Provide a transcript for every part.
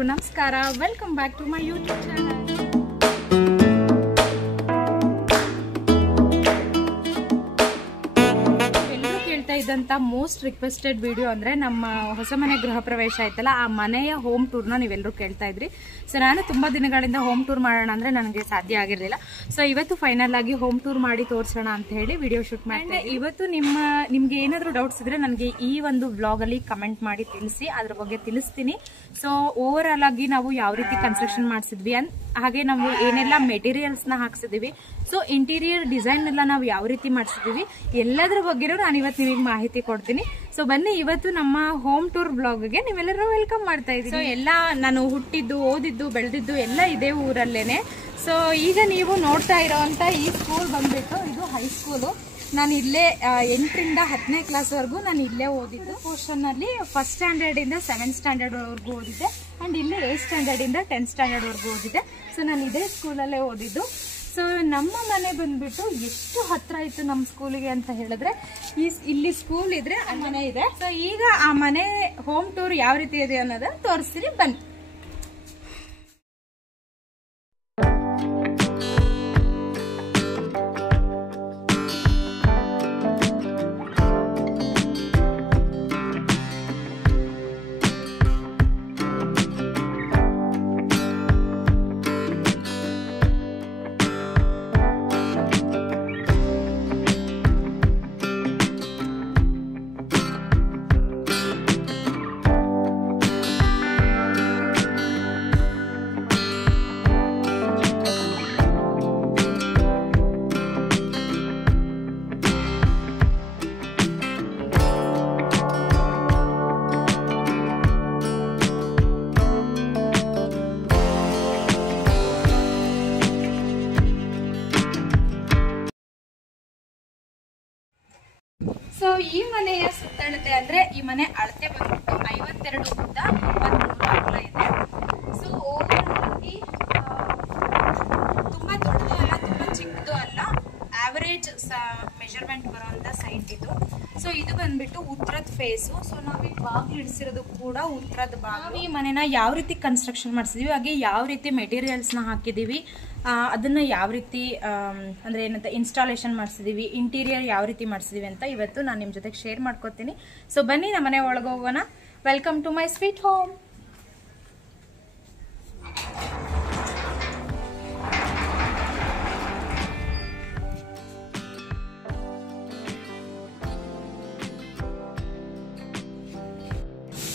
ಎಲ್ರಿಗೂ ನಮಸ್ಕಾರ. Welcome back to my YouTube channel. ಇದಂತ ಮೋಸ್ಟ್ ರಿಕ್ವೆಸ್ಟೆಡ್ ವಿಡಿಯೋ ಅಂದ್ರೆ ನಮ್ಮ ಹೊಸ ಮನೆ ಗೃಹ ಪ್ರವೇಶ ಆಯ್ತಲ್ಲ, ಆ ಮನೆಯ ಹೋಮ್ ಟೂರ್ ನ ನೀವೆಲ್ಲರೂ ಕೇಳ್ತಾ ಇದ್ರಿ. ಸೊ ನಾನು ತುಂಬಾ ದಿನಗಳಿಂದ ಹೋಮ್ ಟೂರ್ ಮಾಡೋಣ ಅಂದ್ರೆ ನನಗೆ ಸಾಧ್ಯ ಆಗಿರಲಿಲ್ಲ. ಸೊ ಇವತ್ತು ಫೈನಲ್ ಆಗಿ ಹೋಮ್ ಟೂರ್ ಮಾಡಿ ತೋರಿಸೋಣ ಅಂತ ಹೇಳಿ ವಿಡಿಯೋ ಶೂಟ್ ಮಾಡಿದೆ. ಇವತ್ತು ನಿಮ್ಗೆ ಏನಾದ್ರು ಡೌಟ್ಸ್ ಇದ್ರೆ ನನಗೆ ಈ ಒಂದು ವ್ಲಾಗ್ ಅಲ್ಲಿ ಕಮೆಂಟ್ ಮಾಡಿ ತಿಳಿಸಿ, ಅದ್ರ ಬಗ್ಗೆ ತಿಳಿಸ್ತೀನಿ. ಸೊ ಓವರ್ ಆಲ್ ಆಗಿ ನಾವು ಯಾವ ರೀತಿ ಕನ್ಸ್ಟ್ರಕ್ಷನ್ ಮಾಡಿಸಿದ್ವಿ, ಹಾಗೆ ನಾವು ಏನೆಲ್ಲ ಮೆಟೀರಿಯಲ್ಸ್ ನ ಹಾಕ್ಸಿದೀವಿ, ಸೊ ಇಂಟೀರಿಯರ್ ಡಿಸೈನ್ ಎಲ್ಲ ನಾವು ಯಾವ ರೀತಿ ಮಾಡಿಸಿದೀವಿ, ಎಲ್ಲದರ ಬಗ್ಗೆನೂ ನಾನು ಇವತ್ತು ನಿಮಗೆ ಮಾಹಿತಿ ಕೊಡ್ತೀನಿ. ಸೊ ಬನ್ನಿ, ಇವತ್ತು ನಮ್ಮ ಹೋಮ್ ಟೂರ್ ಬ್ಲಾಗ್ಗೆ ನೀವೆಲ್ಲರೂ ವೆಲ್ಕಮ್ ಮಾಡ್ತಾ ಇದ್ದೀನಿ. ಸೊ ಎಲ್ಲ ನಾನು ಹುಟ್ಟಿದ್ದು, ಓದಿದ್ದು, ಬೆಳೆದಿದ್ದು ಎಲ್ಲ ಇದೇ ಊರಲ್ಲೇನೆ. ಸೊ ಈಗ ನೀವು ನೋಡ್ತಾ ಇರೋಂತ ಈ ಸ್ಕೂಲ್ ಬಂದ್ಬಿಟ್ಟು ಇದು ಹೈಸ್ಕೂಲು. ನಾನು ಇಲ್ಲೇ 8ರಿಂದ 10ನೇ ಕ್ಲಾಸ್ ವರೆಗೂ ನಾನು ಇಲ್ಲೇ ಓದಿದ್ದು. ಪೋರ್ಷನ್ ಅಲ್ಲಿ ಫಸ್ಟ್ ಸ್ಟ್ಯಾಂಡರ್ಡ್ ಇಂದ 7th ಸ್ಟ್ಯಾಂಡರ್ಡ್ ವರೆಗೂ ಓದಿದ್ದೆ, ಅಂಡ್ ಇಲ್ಲಿ 8th ಸ್ಟ್ಯಾಂಡರ್ಡ್ ಇಂದ 10th ಸ್ಟ್ಯಾಂಡರ್ಡ್ ವರೆಗೂ ಓದಿದ್ದೆ. ಸೊ ನಾನು ಇದೇ ಸ್ಕೂಲಲ್ಲೇ ಓದಿದ್ದು. ಸೊ ನಮ್ಮ ಮನೆ ಬಂದ್ಬಿಟ್ಟು ಎಷ್ಟು ಹತ್ರ ಇತ್ತು ನಮ್ಮ ಸ್ಕೂಲಿಗೆ ಅಂತ ಹೇಳಿದ್ರೆ, ಇಲ್ಲಿ ಸ್ಕೂಲ್ ಇದ್ರೆ ಆ ಮನೆ ಇದೆ. ಸೊ ಈಗ ಆ ಮನೆ ಹೋಮ್ ಟೂರ್ ಯಾವ ರೀತಿ ಇದೆ ಅನ್ನೋದನ್ನ ತೋರಿಸ್ತೀನಿ, ಬನ್ನಿ. ಸೊ ಈ ಮನೆಯ ಸುತ್ತಳತೆ ಅಂದ್ರೆ, ಈ ಮನೆ ಅಳತೆ ಬಂದ್ಬಿಟ್ಟು 52 ಉದ್ದ, 23 ಅಗಲ ಇದೆ. ಸೊ ಓವರ್ ಆಗಿ ತುಂಬಾ ದೊಡ್ಡದು ಅಲ್ಲ, ತುಂಬಾ ಚಿಕ್ಕದು ಅಲ್ಲ, ಆವರೇಜ್ ಮೆಜರ್ಮೆಂಟ್ ಬರುವಂತ ಸೈಟ್ ಇದು. ಸೊ ಇದು ಬಂದ್ಬಿಟ್ಟು ಉತ್ತರದ ಫೇಸು. ಸೊ ನಾವು ಈ ಬಾಗಿಲು ಇಡಿಸಿರೋದು ಕೂಡ ಉತ್ತರದ ಬಾಗಿಲು. ಈ ಮನೆನ ಯಾವ ರೀತಿ ಕನ್ಸ್ಟ್ರಕ್ಷನ್ ಮಾಡಿಸಿದೀವಿ, ಹಾಗೆ ಯಾವ ರೀತಿ ಮೆಟೀರಿಯಲ್ಸ್ ನ ಹಾಕಿದೀವಿ, ಅದನ್ನ ಯಾವ ರೀತಿ ಅಂದ್ರೆ ಏನಂತ ಇನ್ಸ್ಟಾಲೇಷನ್ ಮಾಡಿಸಿದೀವಿ, ಇಂಟೀರಿಯರ್ ಯಾವ ರೀತಿ ಮಾಡಿಸಿದೀವಿ ಅಂತ ಇವತ್ತು ನಾನು ನಿಮ್ ಜೊತೆಗೆ ಶೇರ್ ಮಾಡ್ಕೋತೀನಿ. ಸೊ ಬನ್ನಿ ನಮ್ಮ ಮನೆ ಒಳಗೆ ಹೋಗೋಣ. Welcome to my sweet home.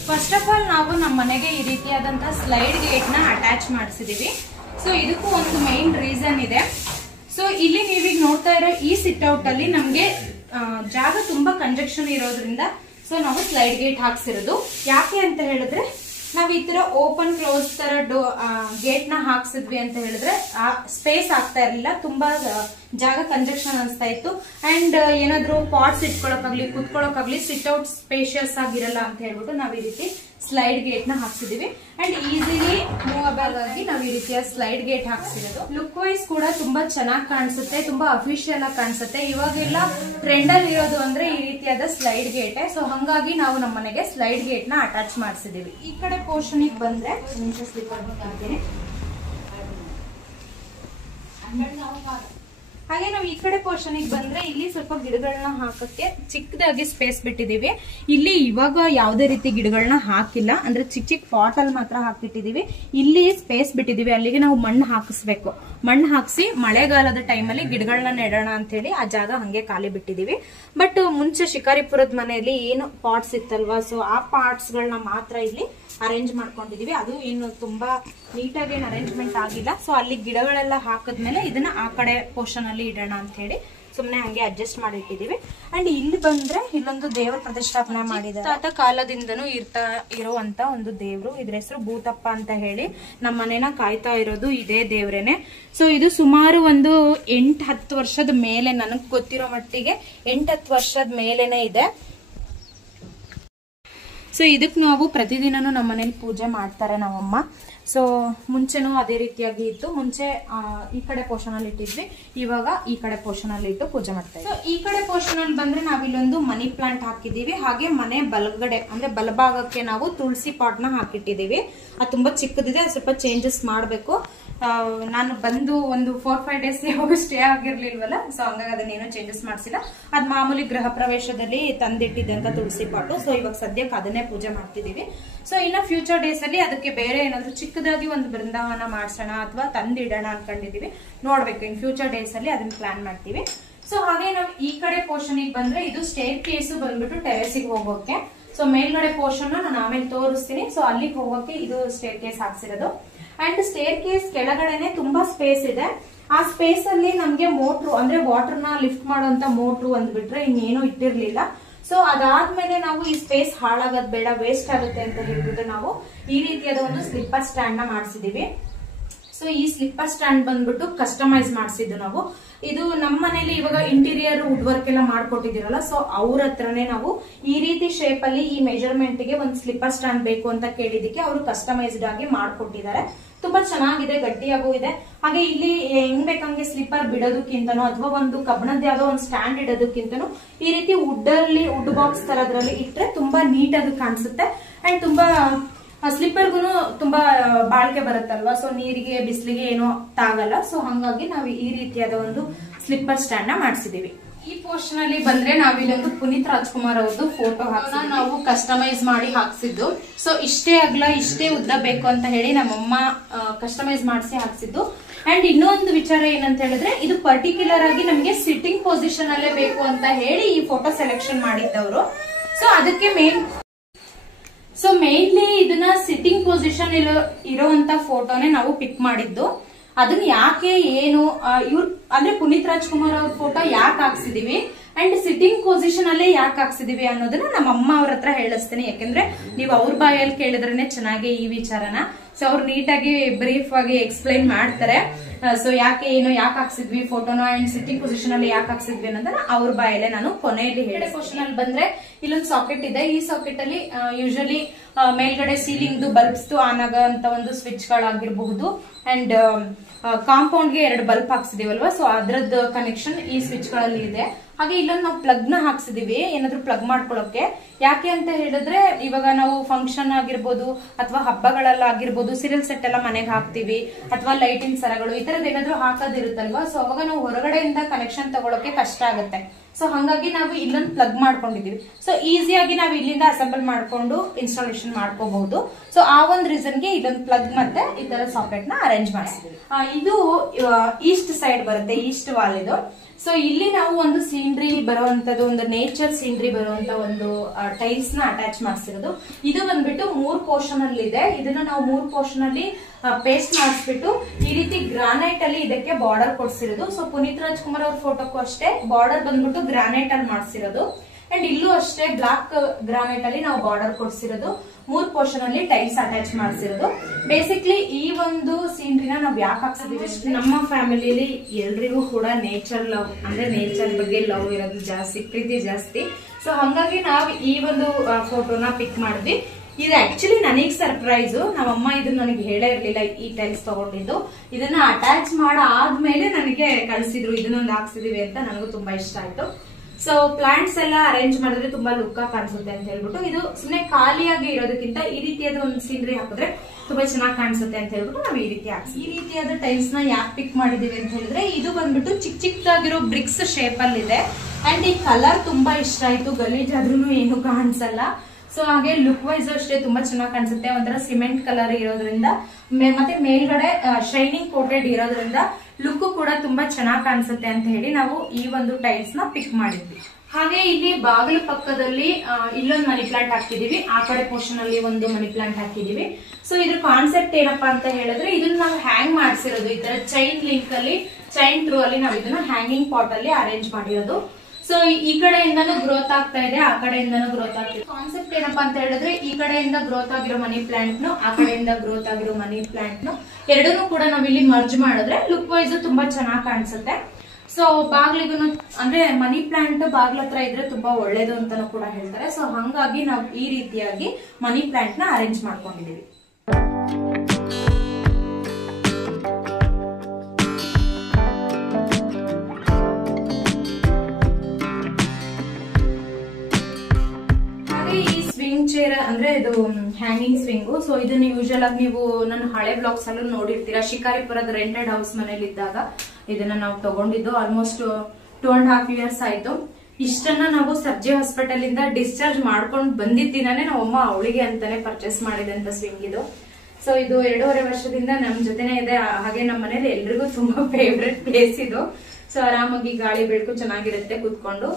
First of all ನಾವು ನಮ್ಮ ಮನೆಗೆ ಈ ರೀತಿಯಾದಂತಹ ಸ್ಲೈಡ್ ಗೇಟ್ ನ ಅಟ್ಯಾಚ್ ಮಾಡಿಸಿದೀವಿ. ಸೊ ಇದಕ್ಕೂ ಒಂದು ಮೈನ್ ರೀಸನ್ ಇದೆ. ಸೊ ಇಲ್ಲಿ ನೀವೀಗ ನೋಡ್ತಾ ಇರೋ ಈ ಸಿಟ್ಔಟ್ ಅಲ್ಲಿ ನಮ್ಗೆ ಜಾಗ ತುಂಬಾ ಕಂಜಕ್ಷನ್ ಇರೋದ್ರಿಂದ ಸೊ ನಾವು ಸ್ಲೈಡ್ ಗೇಟ್ ಹಾಕ್ಸಿರೋದು. ಯಾಕೆ ಅಂತ ಹೇಳಿದ್ರೆ, ನಾವ್ ಈ ತರ ಓಪನ್ ಕ್ಲೋಸ್ ತರ ಗೇಟ್ ನ ಹಾಕ್ಸಿದ್ವಿ ಅಂತ ಹೇಳಿದ್ರೆ ಸ್ಪೇಸ್ ಆಗ್ತಾ ಇರ್ಲಿಲ್ಲ, ತುಂಬಾ ಜಾಗ ಕಂಜಕ್ಷನ್ ಅನಿಸ್ತಾ ಇತ್ತು. ಅಂಡ್ ಏನಾದ್ರು ಪಾಟ್ಸ್ ಇಟ್ಕೊಳಕ್ಕಾಗ್ಲಿ, ಕುತ್ಕೊಳಕ್ಕಾಗ್ಲಿ ಸಿಟ್ಔಟ್ ಸ್ಪೇಷಿಯಸ್ ಆಗಿರಲ್ಲ ಅಂತ ಹೇಳ್ಬಿಟ್ಟು ನಾವ್ ಈ ರೀತಿ ಸ್ಲೈಡ್ ಗೇಟ್ ನ ಹಾಕ್ಸಿದೀವಿ. ಅಂಡ್ ಈಸಿಲಿ ಮೂವಬಲ್ ಆಗಿ ನಾವ್ ಈ ರೀತಿಯ ಸ್ಲೈಡ್ ಗೇಟ್ ಹಾಕ್ಸಿರೋದು. ಲುಕ್ ವೈಸ್ ಕೂಡ ತುಂಬಾ ಚೆನ್ನಾಗಿ ಕಾಣಿಸುತ್ತೆ, ತುಂಬಾ ಅಫಿಷಿಯಲ್ ಆಗಿ ಕಾಣಿಸುತ್ತೆ. ಇವಾಗೆಲ್ಲ ಟ್ರೆಂಡ್ ಅಲ್ಲಿ ಇರೋದು ಅಂದ್ರೆ ಈ ರೀತಿಯಾದ ಸ್ಲೈಡ್ ಗೇಟ್. ಸೊ ಹಂಗಾಗಿ ನಾವು ನಮ್ಮ ಮನೆಗೆ ಸ್ಲೈಡ್ ಗೇಟ್ ನ ಅಟ್ಯಾಚ್ ಮಾಡಿಸಿದೀವಿ. ಈ ಕಡೆ ಪೋರ್ಷನ್ ಬಂದ್ರೆ ಹಾಗೆ ನಾವು ಈ ಕಡೆ ಪೋರ್ಷನ್ ಬಂದ್ರೆ ಇಲ್ಲಿ ಸ್ವಲ್ಪ ಗಿಡಗಳನ್ನ ಹಾಕಕ್ಕೆ ಚಿಕ್ಕದಾಗಿ ಸ್ಪೇಸ್ ಬಿಟ್ಟಿದೀವಿ. ಇಲ್ಲಿ ಇವಾಗ ಯಾವುದೇ ರೀತಿ ಗಿಡಗಳನ್ನ ಹಾಕಿಲ್ಲ, ಅಂದ್ರೆ ಚಿಕ್ಕ ಚಿಕ್ಕ ಪಾಟ್ ಅಲ್ಲಿ ಮಾತ್ರ ಹಾಕಿಟ್ಟಿದೀವಿ. ಇಲ್ಲಿ ಸ್ಪೇಸ್ ಬಿಟ್ಟಿದೀವಿ, ಅಲ್ಲಿಗೆ ನಾವು ಮಣ್ಣು ಹಾಕಿಸ್ಬೇಕು. ಮಣ್ಣು ಹಾಕಿಸಿ ಮಳೆಗಾಲದ ಟೈಮಲ್ಲಿ ಗಿಡಗಳನ್ನ ನೆಡೋಣ ಅಂತ ಹೇಳಿ ಆ ಜಾಗ ಹಂಗೆ ಖಾಲಿ ಬಿಟ್ಟಿದೀವಿ. ಬಟ್ ಮುಂಚೆ ಶಿಕಾರಿಪುರದ ಮನೆಯಲ್ಲಿ ಏನು ಪಾಟ್ಸ್ ಇತ್ತಲ್ವಾ, ಸೊ ಆ ಪಾಟ್ಸ್ ಗಳನ್ನ ಮಾತ್ರ ಇಲ್ಲಿ ಅರೇಂಜ್ ಮಾಡ್ಕೊಂಡಿದೀವಿ. ಅದು ಇನ್ನು ತುಂಬಾ ನೀಟಾಗಿ ಏನು ಅರೇಂಜ್ಮೆಂಟ್ ಆಗಿಲ್ಲ. ಸೊ ಅಲ್ಲಿ ಗಿಡಗಳೆಲ್ಲ ಹಾಕಿದ್ಮೇಲೆ ಇದನ್ನ ಆ ಕಡೆ ಪೋರ್ಷನ್ ಅಲ್ಲಿ ಇಡೋಣ ಅಂತ ಹೇಳಿ ಸುಮ್ನೆ ಹಂಗೆ ಅಡ್ಜಸ್ಟ್ ಮಾಡಿ ಇಟ್ಟಿದೀವಿ. ಅಂಡ್ ಇಲ್ಲಿ ಬಂದ್ರೆ ಇಲ್ಲೊಂದು ದೇವರ ಪ್ರತಿಷ್ಠಾಪನೆ ಮಾಡಿದ್ದಾರೆ. ತಾತ ಕಾಲದಿಂದನೂ ಇರುವಂತ ಒಂದು ದೇವ್ರು, ಇದ್ರ ಹೆಸರು ಭೂತಪ್ಪ ಅಂತ ಹೇಳಿ. ನಮ್ಮ ಮನೇನ ಕಾಯ್ತಾ ಇರೋದು ಇದೇ ದೇವ್ರೇನೆ. ಸೊ ಇದು ಸುಮಾರು ಒಂದು 8-10 ವರ್ಷದ ಮೇಲೆ, ನನಗ್ ಗೊತ್ತಿರೋ ಮಟ್ಟಿಗೆ 8-10 ವರ್ಷದ ಮೇಲೆನೆ ಇದೆ. ಸೊ ಇದಕ್ಕೆ ನಾವು ಪ್ರತಿದಿನನೂ ನಮ್ಮ ಮನೇಲಿ ಪೂಜೆ ಮಾಡ್ತಾರೆ ನಮ್ಮಮ್ಮ. ಸೊ ಮುಂಚೆನೂ ಅದೇ ರೀತಿಯಾಗಿ ಇತ್ತು. ಮುಂಚೆ ಈ ಕಡೆ ಪೋರ್ಷನ್ ಅಲ್ಲಿ ಇಟ್ಟಿದ್ವಿ, ಇವಾಗ ಈ ಕಡೆ ಪೋರ್ಷನ್ ಅಲ್ಲಿ ಇಟ್ಟು ಪೂಜೆ ಮಾಡ್ತಾ ಇದ್ವಿ. ಸೊ ಈ ಕಡೆ ಪೋರ್ಷನ್ ಅಲ್ಲಿ ಬಂದ್ರೆ ನಾವಿಲ್ಲೊಂದು ಮನಿ ಪ್ಲಾಂಟ್ ಹಾಕಿದೀವಿ. ಹಾಗೆ ಮನೆ ಬಲಗಡೆ ಅಂದ್ರೆ ಬಲಭಾಗಕ್ಕೆ ನಾವು ತುಳಸಿ ಪಾಟ್ ನ ಹಾಕಿಟ್ಟಿದೀವಿ. ಅದು ತುಂಬಾ ಚಿಕ್ಕದಿದೆ, ಸ್ವಲ್ಪ ಚೇಂಜಸ್ ಮಾಡ್ಬೇಕು. ನಾನು ಬಂದು ಒಂದು 4-5 ಡೇಸ್ ಯಾವಾಗ ಸ್ಟೇ ಆಗಿರ್ಲಿಲ್ವಲ್ಲ, ಸೊ ಹಂಗಾಗಿ ಅದನ್ನೇನು ಚೇಂಜಸ್ ಮಾಡ್ಸಿಲ್ಲ. ಅದ್ ಮಾಮೂಲಿ ಗೃಹ ಪ್ರವೇಶದಲ್ಲಿ ತಂದಿಟ್ಟಿದ್ದಂತ ತುಳಸಿ ಪಾಟು. ಸೊ ಇವಾಗ ಸದ್ಯಕ್ಕೆ ಅದನ್ನೇ ಪೂಜೆ ಮಾಡ್ತಿದೀವಿ. ಸೊ ಇನ್ನ ಫ್ಯೂಚರ್ ಡೇಸ್ ಅಲ್ಲಿ ಅದಕ್ಕೆ ಬೇರೆ ಏನಾದ್ರು ಚಿಕ್ಕದಾಗಿ ಒಂದು ಬೃಂದಾವನ ಮಾಡ್ಸೋಣ ಅಥವಾ ತಂದಿಡೋಣ ಅನ್ಕೊಂಡಿದೀವಿ. ನೋಡ್ಬೇಕು, ಇನ್ ಫ್ಯೂಚರ್ ಡೇಸ್ ಅಲ್ಲಿ ಅದನ್ನ ಪ್ಲಾನ್ ಮಾಡ್ತೀವಿ. ಸೊ ಹಾಗೆ ನಾವು ಈ ಕಡೆ ಪೋರ್ಷನ್ ಬಂದ್ರೆ ಇದು ಸ್ಟೇರ್ ಕೇಸ್ ಬಂದ್ಬಿಟ್ಟು ಟೆರೆಸಿಗೆ ಹೋಗೋಕೆ. ಸೊ ಮೇಲ್ಗಡೆ ಪೋರ್ಷನ್ ನಾನು ಆಮೇಲೆ ತೋರಿಸ್ತೀನಿ. ಸೊ ಅಲ್ಲಿಗೆ ಹೋಗೋಕೆ ಇದು ಸ್ಟೇರ್ ಕೇಸ್ ಹಾಕ್ಸಿರೋದು. ಅಂಡ್ ಸ್ಟೇರ್ ಕೇಸ್ ಕೆಳಗಡೆನೆ ತುಂಬಾ ಸ್ಪೇಸ್ ಇದೆ. ಆ ಸ್ಪೇಸ್ ಅಲ್ಲಿ ನಮ್ಗೆ ಮೋಟ್ರು ಅಂದ್ರೆ ವಾಟರ್ ನ ಲಿಫ್ಟ್ ಮಾಡುವಂತ ಮೋಟ್ರು ಅಂದ್ಬಿಟ್ರೆ ಇನ್ನೇನು ಇಟ್ಟಿರ್ಲಿಲ್ಲ. ಸೊ ಅದಾದ್ಮೇಲೆ ನಾವು ಈ ಸ್ಪೇಸ್ ಹಾಳಾಗೋದ್ ಬೇಡ, ವೇಸ್ಟ್ ಆಗುತ್ತೆ ಅಂತ ಹೇಳ್ಬಿಟ್ಟು ನಾವು ಈ ರೀತಿಯಾದ ಒಂದು ಸ್ಲಿಪ್ಪರ್ ಸ್ಟ್ಯಾಂಡ್ ನ ಮಾಡಿಸಿದೀವಿ. ಸೊ ಈ ಸ್ಲಿಪ್ಪರ್ ಸ್ಟ್ಯಾಂಡ್ ಬಂದ್ಬಿಟ್ಟು ಕಸ್ಟಮೈಸ್ ಮಾಡಿಸಿದ್ದು ನಾವು. ಇದು ನಮ್ಮ ಮನೇಲಿ ಇವಾಗ ಇಂಟೀರಿಯರ್ ವುಡ್ ವರ್ಕ್ ಎಲ್ಲ ಮಾಡ್ಕೊಟ್ಟಿದಿರಲ್ಲ, ಸೊ ಅವ್ರ ಹತ್ರನೇ ನಾವು ಈ ರೀತಿ ಶೇಪ್ ಅಲ್ಲಿ ಈ ಮೆಜರ್ಮೆಂಟ್ ಗೆ ಒಂದು ಸ್ಲಿಪ್ಪರ್ ಸ್ಟ್ಯಾಂಡ್ ಬೇಕು ಅಂತ ಕೇಳಿದಕ್ಕೆ ಅವರು ಕಸ್ಟಮೈಸ್ಡ್ ಆಗಿ ಮಾಡ್ಕೊಟ್ಟಿದ್ದಾರೆ. ತುಂಬಾ ಚೆನ್ನಾಗಿದೆ, ಗಟ್ಟಿಯಾಗೂ ಇದೆ. ಹಾಗೆ ಇಲ್ಲಿ ಹೆಂಗ್ ಬೇಕಂಗೆ ಸ್ಲಿಪ್ಪರ್ ಬಿಡೋದಕ್ಕಿಂತನೂ ಅಥವಾ ಒಂದು ಕಬ್ಬಣದ ಯಾವ್ದೋ ಒಂದು ಸ್ಟ್ಯಾಂಡ್ ಇಡೋದಕ್ಕಿಂತನೂ ಈ ರೀತಿ ವುಡ್ ಬಾಕ್ಸ್ ತರದ್ರಲ್ಲಿ ಇಟ್ರೆ ತುಂಬಾ ನೀಟ್ ಆಗಿ ಕಾಣಿಸುತ್ತೆ. ಅಂಡ್ ತುಂಬಾ ಸ್ಲಿಪ್ಪರ್ಗು ತುಂಬಾ ಬಾಳಿಕೆ ಬರುತ್ತಲ್ವಾ, ಸೊ ನೀರಿಗೆ ಬಿಸಿಲಿಗೆ ಏನೋ ತಾಗಲ್ಲ. ಸೊ ಹಂಗಾಗಿ ನಾವು ಈ ರೀತಿಯಾದ ಒಂದು ಸ್ಲಿಪ್ಪರ್ ಸ್ಟ್ಯಾಂಡ್ ನ ಮಾಡಿಸಿದೀವಿ. ಈ ಪೋರ್ಷನ್ ಅಲ್ಲಿ ಬಂದ್ರೆ ನಾವಿಲ್ಲೊಂದು ಪುನೀತ್ ರಾಜ್ಕುಮಾರ್ ಅವ್ರದ್ದು ಫೋಟೋ ಹಾಕೋಣ ನಾವು ಕಸ್ಟಮೈಸ್ ಮಾಡಿ ಹಾಕ್ಸಿದ್ದು. ಸೊ ಇಷ್ಟೇ ಅಗಲ ಇಷ್ಟೇ ಉದ್ದ ಬೇಕು ಅಂತ ಹೇಳಿ ನಮ್ಮಮ್ಮ ಕಸ್ಟಮೈಸ್ ಮಾಡಿಸಿ ಹಾಕ್ಸಿದ್ದು. ಅಂಡ್ ಇನ್ನೊಂದು ವಿಚಾರ ಏನಂತ ಹೇಳಿದ್ರೆ, ಇದು ಪರ್ಟಿಕ್ಯುಲರ್ ಆಗಿ ನಮ್ಗೆ ಸಿಟ್ಟಿಂಗ್ ಪೊಸಿಷನ್ ಅಲ್ಲೇ ಬೇಕು ಅಂತ ಹೇಳಿ ಈ ಫೋಟೋ ಸೆಲೆಕ್ಷನ್ ಮಾಡಿದ್ದವರು. ಸೊ ಅದಕ್ಕೆ ಮೇನ್ಲಿ ಇದನ್ನ ಸಿಟ್ಟಿಂಗ್ ಪೊಸಿಷನ್ ಇರುವಂತ ಫೋಟೋನೇ ನಾವು ಪಿಕ್ ಮಾಡಿದ್ದು. ಅದನ್ನ ಯಾಕೆ ಏನು ಇವ್ರು ಅಂದ್ರೆ ಪುನೀತ್ ರಾಜ್ಕುಮಾರ್ ಅವ್ರ ಫೋಟೋ ಯಾಕೆ ಹಾಕ್ಸಿದೀವಿ ಅಂಡ್ ಸಿಟ್ಟಿಂಗ್ ಪೊಸಿಷನ್ ಅಲ್ಲೇ ಯಾಕೆ ಹಾಕ್ಸಿದೀವಿ ಅನ್ನೋದನ್ನ ನಮ್ಮ ಅಮ್ಮ ಅವ್ರ ಹತ್ರ ಹೇಳಿಸ್ತೀನಿ. ಯಾಕಂದ್ರೆ ನೀವು ಅವ್ರ ಬಾಯಲ್ಲಿ ಕೇಳಿದ್ರೇನೆ ಚೆನ್ನಾಗಿ ಈ ವಿಚಾರನ. ಸೊ ಅವ್ರು ನೀಟಾಗಿ ಬ್ರೀಫ್ ಆಗಿ ಎಕ್ಸ್ಪ್ಲೈನ್ ಮಾಡ್ತಾರೆ. ಸೊ ಯಾಕೆ ಏನು ಯಾಕೆ ಹಾಕ್ಸಿದ್ವಿ ಫೋಟೋನ ಅಂಡ್ ಸಿಟ್ಟಿಂಗ್ ಪೊಸಿಷನ್ ಅಲ್ಲಿ ಯಾಕೆ ಹಾಕ್ಸಿದ್ವಿ ಅನ್ನೋದನ್ನ ಅವ್ರ ಬಾಯಲ್ಲೇ ನಾನು ಕೊನೆಯಲ್ಲಿ ಹೇಳಿ. ಪೊಸಿಷನ್ ಅಲ್ಲಿ ಬಂದ್ರೆ ಇಲ್ಲೊಂದು ಸಾಕೆಟ್ ಇದೆ. ಈ ಸಾಕೆಟ್ ಅಲ್ಲಿ ಯೂಶಲಿ ಮೇಲ್ಗಡೆ ಸೀಲಿಂಗ್ ಬಲ್ಬ್ಸ್ ಆನ್ ಆಗಂತ ಒಂದು ಸ್ವಿಚ್ ಗಳಾಗಿರಬಹುದು. ಅಂಡ್ ಕಾಂಪೌಂಡ್ ಗೆ 2 ಬಲ್ಬ್ ಹಾಕ್ಸಿದೀವಲ್ವಾ, ಸೊ ಅದ್ರದ್ದು ಕನೆಕ್ಷನ್ ಈ ಸ್ವಿಚ್ ಗಳಲ್ಲಿ ಇದೆ. ಹಾಗೆ ಇಲ್ಲೊಂದು ನಾವು ಪ್ಲಗ್ ನ ಹಾಕ್ಸಿದೀವಿ, ಏನಾದ್ರು ಪ್ಲಗ್ ಮಾಡ್ಕೊಳ್ಳೋಕೆ. ಯಾಕೆ ಅಂತ ಹೇಳಿದ್ರೆ ಇವಾಗ ನಾವು ಫಂಕ್ಷನ್ ಆಗಿರ್ಬೋದು ಅಥವಾ ಹಬ್ಬಗಳಲ್ಲಾಗಿರ್ಬೋದು ಸೀರಿಯಲ್ ಸೆಟ್ ಎಲ್ಲ ಮನೆಗೆ ಹಾಕ್ತಿವಿ ಅಥವಾ ಲೈಟಿಂಗ್ ಸರಗಳು ಈ ತರದ್ ಏನಾದ್ರು ಹಾಕೋದಿರುತ್ತಲ್ವಾ, ಸೊ ಅವಾಗ ನಾವು ಹೊರಗಡೆಯಿಂದ ಕನೆಕ್ಷನ್ ತಗೊಳಕ್ಕೆ ಕಷ್ಟ ಆಗುತ್ತೆ. ಸೊ ಹಂಗಾಗಿ ನಾವು ಇಲ್ಲೊಂದು ಪ್ಲಗ್ ಮಾಡ್ಕೊಂಡಿದೀವಿ. ಸೊ ಈಸಿಯಾಗಿ ನಾವು ಇಲ್ಲಿಂದ ಅಸೆಂಬಲ್ ಮಾಡ್ಕೊಂಡು ಇನ್ಸ್ಟಾಲೇಷನ್ ಮಾಡ್ಕೋಬಹುದು. ಸೊ ಆ ಒಂದು ರೀಸನ್ ಗೆ ಇಲ್ಲೊಂದು ಪ್ಲಗ್ ಮತ್ತೆ ಈ ತರ ಸಾಕೆಟ್ ನ ಅರೇಂಜ್ ಮಾಡಿಸಿದೀವಿ. ಇದು ಈಸ್ಟ್ ಸೈಡ್ ಬರುತ್ತೆ, ಈಸ್ಟ್ ವಾಲ್ ಇದು. ಸೊ ಇಲ್ಲಿ ನಾವು ಒಂದು ಸೀನರಿ ಬರುವಂತದ್ದು, ಒಂದು ನೇಚರ್ ಸೀನರಿ ಬರುವಂತ ಒಂದು ಟೈಲ್ಸ್ ನ ಅಟ್ಯಾಚ್ ಮಾಡಿಸಿರೋದು. ಇದು ಬಂದ್ಬಿಟ್ಟು 3 ಪೋರ್ಷನ್ ಅಲ್ಲಿ ಇದೆ. ಇದನ್ನ ನಾವು 3 ಪೋರ್ಷನ್ ಅಲ್ಲಿ ಪೇಸ್ಟ್ ಮಾಡಿಸ್ಬಿಟ್ಟು ಈ ರೀತಿ ಗ್ರಾನೈಟ್ ಅಲ್ಲಿ ಇದಕ್ಕೆ ಬಾರ್ಡರ್ ಕೊಡ್ಸಿರೋದು. ಸೊ ಪುನೀತ್ ರಾಜ್ಕುಮಾರ್ ಅವ್ರ ಫೋಟೋಕ್ಕೂ ಅಷ್ಟೇ ಬಾರ್ಡರ್ ಬಂದ್ಬಿಟ್ಟು ಗ್ರಾನೈಟ್ ಅಲ್ಲಿ ಮಾಡಿಸಿರೋದು. ಅಂಡ್ ಇಲ್ಲೂ ಅಷ್ಟೇ ಬ್ಲಾಕ್ ಗ್ರಾನೈಟ್ ಅಲ್ಲಿ ನಾವು ಬಾರ್ಡರ್ ಕೊಡ್ಸಿರೋದು. 3 ಪೋರ್ಷನ್ ಅಲ್ಲಿ ಟೈಲ್ಸ್ ಅಟ್ಯಾಚ್ ಮಾಡಿಸಿರೋದು. ಬೇಸಿಕ್ಲಿ ಈ ಒಂದು ಸೀನರಿನ ನಾವ್ ಯಾಕೆ ಹಾಕ್ಸಿದೀವಿ, ನಮ್ಮ ಫ್ಯಾಮಿಲಿಲಿ ಎಲ್ರಿಗೂ ಕೂಡ ನೇಚರ್ ಲವ್ ಅಂದ್ರೆ ನೇಚರ್ ಬಗ್ಗೆ ಲವ್ ಇರೋದು ಜಾಸ್ತಿ, ಪ್ರೀತಿ ಜಾಸ್ತಿ. ಸೊ ಹಂಗಾಗಿ ನಾವ್ ಈ ಒಂದು ಫೋಟೋನ ಪಿಕ್ ಮಾಡಿದ್ವಿ. ಇದು ಆಕ್ಚುಲಿ ನನಗ್ ಸರ್ಪ್ರೈಸ್. ನಮ್ಮಮ್ಮ ಇದನ್ನ ನನಗೆ ಹೇಳೇ ಇರ್ಲಿಲ್ಲ ಈ ಟೈಲ್ಸ್ ತಗೊಂಡಿದ್ದು. ಇದನ್ನ ಅಟ್ಯಾಚ್ ಮಾಡಾದ್ಮೇಲೆ ನನಗೆ ಕಳಿಸಿದ್ರು, ಇದನ್ನೊಂದು ಹಾಕ್ಸಿದೀವಿ ಅಂತ. ನನಗೂ ತುಂಬಾ ಇಷ್ಟ ಆಯ್ತು. ಸೊ ಪ್ಲಾಂಟ್ಸ್ ಎಲ್ಲ ಅರೇಂಜ್ ಮಾಡಿದ್ರೆ ತುಂಬಾ ಲುಕ್ ಆಗಿ ಕಾಣಿಸುತ್ತೆ ಅಂತ ಹೇಳ್ಬಿಟ್ಟು, ಇದು ಸುಮ್ಮನೆ ಖಾಲಿಯಾಗಿ ಇರೋದಕ್ಕಿಂತ ಈ ರೀತಿಯಾದ ಒಂದು ಸೀನರಿ ಹಾಕಿದ್ರೆ ತುಂಬಾ ಚೆನ್ನಾಗಿ ಕಾಣಿಸುತ್ತೆ ಅಂತ ಹೇಳ್ಬಿಟ್ಟು ನಾವು ಈ ರೀತಿ ಹಾಕ್ಸಿ. ಈ ರೀತಿಯಾದ ಟೈಲ್ಸ್ ನ ಯಾಕೆ ಪಿಕ್ ಮಾಡಿದೀವಿ ಅಂತ ಹೇಳಿದ್ರೆ, ಇದು ಬಂದ್ಬಿಟ್ಟು ಚಿಕ್ಕ ಚಿಕ್ಕದಾಗಿರೋ ಬ್ರಿಕ್ಸ್ ಶೇಪ್ ಅಲ್ಲಿ ಇದೆ. ಅಂಡ್ ಈ ಕಲರ್ ತುಂಬಾ ಇಷ್ಟ ಆಯ್ತು, ಗಲೀಜಾದ್ರೂ ಏನು ಕಾಣಿಸಲ್ಲ. ಸೊ ಹಾಗೆ ಲುಕ್ ವೈಸ್ ಅಷ್ಟೇ ತುಂಬಾ ಚೆನ್ನಾಗಿ ಕಾಣಿಸುತ್ತೆ. ಒಂಥರ ಸಿಮೆಂಟ್ ಕಲರ್ ಇರೋದ್ರಿಂದ ಮತ್ತೆ ಮೇಲ್ಗಡೆ ಶೈನಿಂಗ್ ಕೋಟೆಡ್ ಇರೋದ್ರಿಂದ ಲುಕ್ ಕೂಡ ತುಂಬಾ ಚೆನ್ನಾಗಿ ಕಾಣಿಸುತ್ತೆ ಅಂತ ಹೇಳಿ ನಾವು ಈ ಒಂದು ಟೈಲ್ಸ್ ನ ಪಿಕ್ ಮಾಡಿದ್ವಿ. ಹಾಗೆ ಇಲ್ಲಿ ಬಾಗಿಲು ಪಕ್ಕದಲ್ಲಿ ಇಲ್ಲೊಂದು ಮನಿ ಪ್ಲಾಂಟ್ ಹಾಕಿದೀವಿ, ಆ ಕಡೆ ಪೋರ್ಷನ್ ಅಲ್ಲಿ ಒಂದು ಮನಿ ಪ್ಲಾಂಟ್ ಹಾಕಿದೀವಿ. ಸೊ ಇದ್ರ ಕಾನ್ಸೆಪ್ಟ್ ಏನಪ್ಪಾ ಅಂತ ಹೇಳಿದ್ರೆ, ಇದನ್ನ ನಾವು ಹ್ಯಾಂಗ್ ಮಾಡಿಸಿರೋದು. ಈ ತರ ಚೈನ್ ಲಿಂಕ್ ಅಲ್ಲಿ ಚೈನ್ ಥ್ರೂ ಅಲ್ಲಿ ನಾವು ಇದನ್ನ ಹ್ಯಾಂಗಿಂಗ್ ಪಾಟ್ ಅಲ್ಲಿ ಅರೇಂಜ್ ಮಾಡಿರೋದು. ಸೊ ಈ ಕಡೆಯಿಂದನೂ ಗ್ರೋತ್ ಆಗ್ತಾ ಇದೆ, ಆ ಕಡೆಯಿಂದನೂ ಗ್ರೋತ್ ಆಗ್ತಿದೆ. ಕಾನ್ಸೆಪ್ಟ್ ಏನಪ್ಪಾ ಅಂತ ಹೇಳಿದ್ರೆ, ಈ ಕಡೆಯಿಂದ ಗ್ರೋತ್ ಆಗಿರೋ ಮನಿ ಪ್ಲಾಂಟ್ ನು ಆ ಕಡೆಯಿಂದ ಗ್ರೋತ್ ಆಗಿರೋ ಮನಿ ಪ್ಲಾಂಟ್ ನು ಎರಡನ್ನೂ ಕೂಡ ನಾವ್ ಇಲ್ಲಿ ಮರ್ಜ್ ಮಾಡಿದ್ರೆ ಲುಕ್ ವೈಸ್ ತುಂಬಾ ಚೆನ್ನಾಗಿ ಕಾಣಿಸುತ್ತೆ. ಸೊ ಬಾಗ್ಲಿಗೂ ಅಂದ್ರೆ ಮನಿ ಪ್ಲಾಂಟ್ ಬಾಗ್ಲ ಹತ್ರ ಇದ್ರೆ ತುಂಬಾ ಒಳ್ಳೇದು ಅಂತಾನು ಕೂಡ ಹೇಳ್ತಾರೆ. ಸೊ ಹಂಗಾಗಿ ನಾವು ಈ ರೀತಿಯಾಗಿ ಮನಿ ಪ್ಲಾಂಟ್ ನ ಅರೇಂಜ್ ಮಾಡ್ಕೊಂಡಿದೀವಿ. ಚೇರ್ ಅಂದ್ರೆ ಇದು ಹ್ಯಾಂಗಿಂಗ್ ಸ್ವಿಂಗು. ಸೊ ಇದನ್ನ ಯೂಶಲ್ ಆಗಿ ನೀವು ನನ್ನ ಹಳೆ ಬ್ಲಾಗ್ಸ್ ಅಲ್ಲೂ ನೋಡಿರ್ತೀರಾ. ಶಿಕಾರಿಪುರದ ರೆಂಟೆಡ್ ಹೌಸ್ ಮನೇಲಿ ಇದ್ದಾಗ ಇದನ್ನ ನಾವು ತಗೊಂಡಿದ್ದು. ಆಲ್ಮೋಸ್ಟ್ 2.5 years ಆಯ್ತು. ಇಷ್ಟನ್ನ ನಾವು ಸರ್ಜಿ ಹಾಸ್ಪಿಟಲ್ ಇಂದ ಡಿಸ್ಚಾರ್ಜ್ ಮಾಡ್ಕೊಂಡು ಬಂದಿದ್ದೀನೇ ನಮ್ಮಮ್ಮ ಅವಳಿಗೆ ಅಂತಾನೆ ಪರ್ಚೇಸ್ ಮಾಡಿದಂತ ಸ್ವಿಂಗ್ ಇದು. ಸೊ ಇದು 2.5 ವರ್ಷದಿಂದ ನಮ್ ಜೊತೆನೆ ಇದೆ. ಹಾಗೆ ನಮ್ಮ ಮನೇಲಿ ಎಲ್ರಿಗೂ ತುಂಬಾ ಫೇವ್ರೆಟ್ ಪ್ಲೇಸ್ ಇದು. ಸೊ ಆರಾಮಾಗಿ ಗಾಳಿ ಬೆಳಕು ಚೆನ್ನಾಗಿರುತ್ತೆ, ಕುತ್ಕೊಂಡು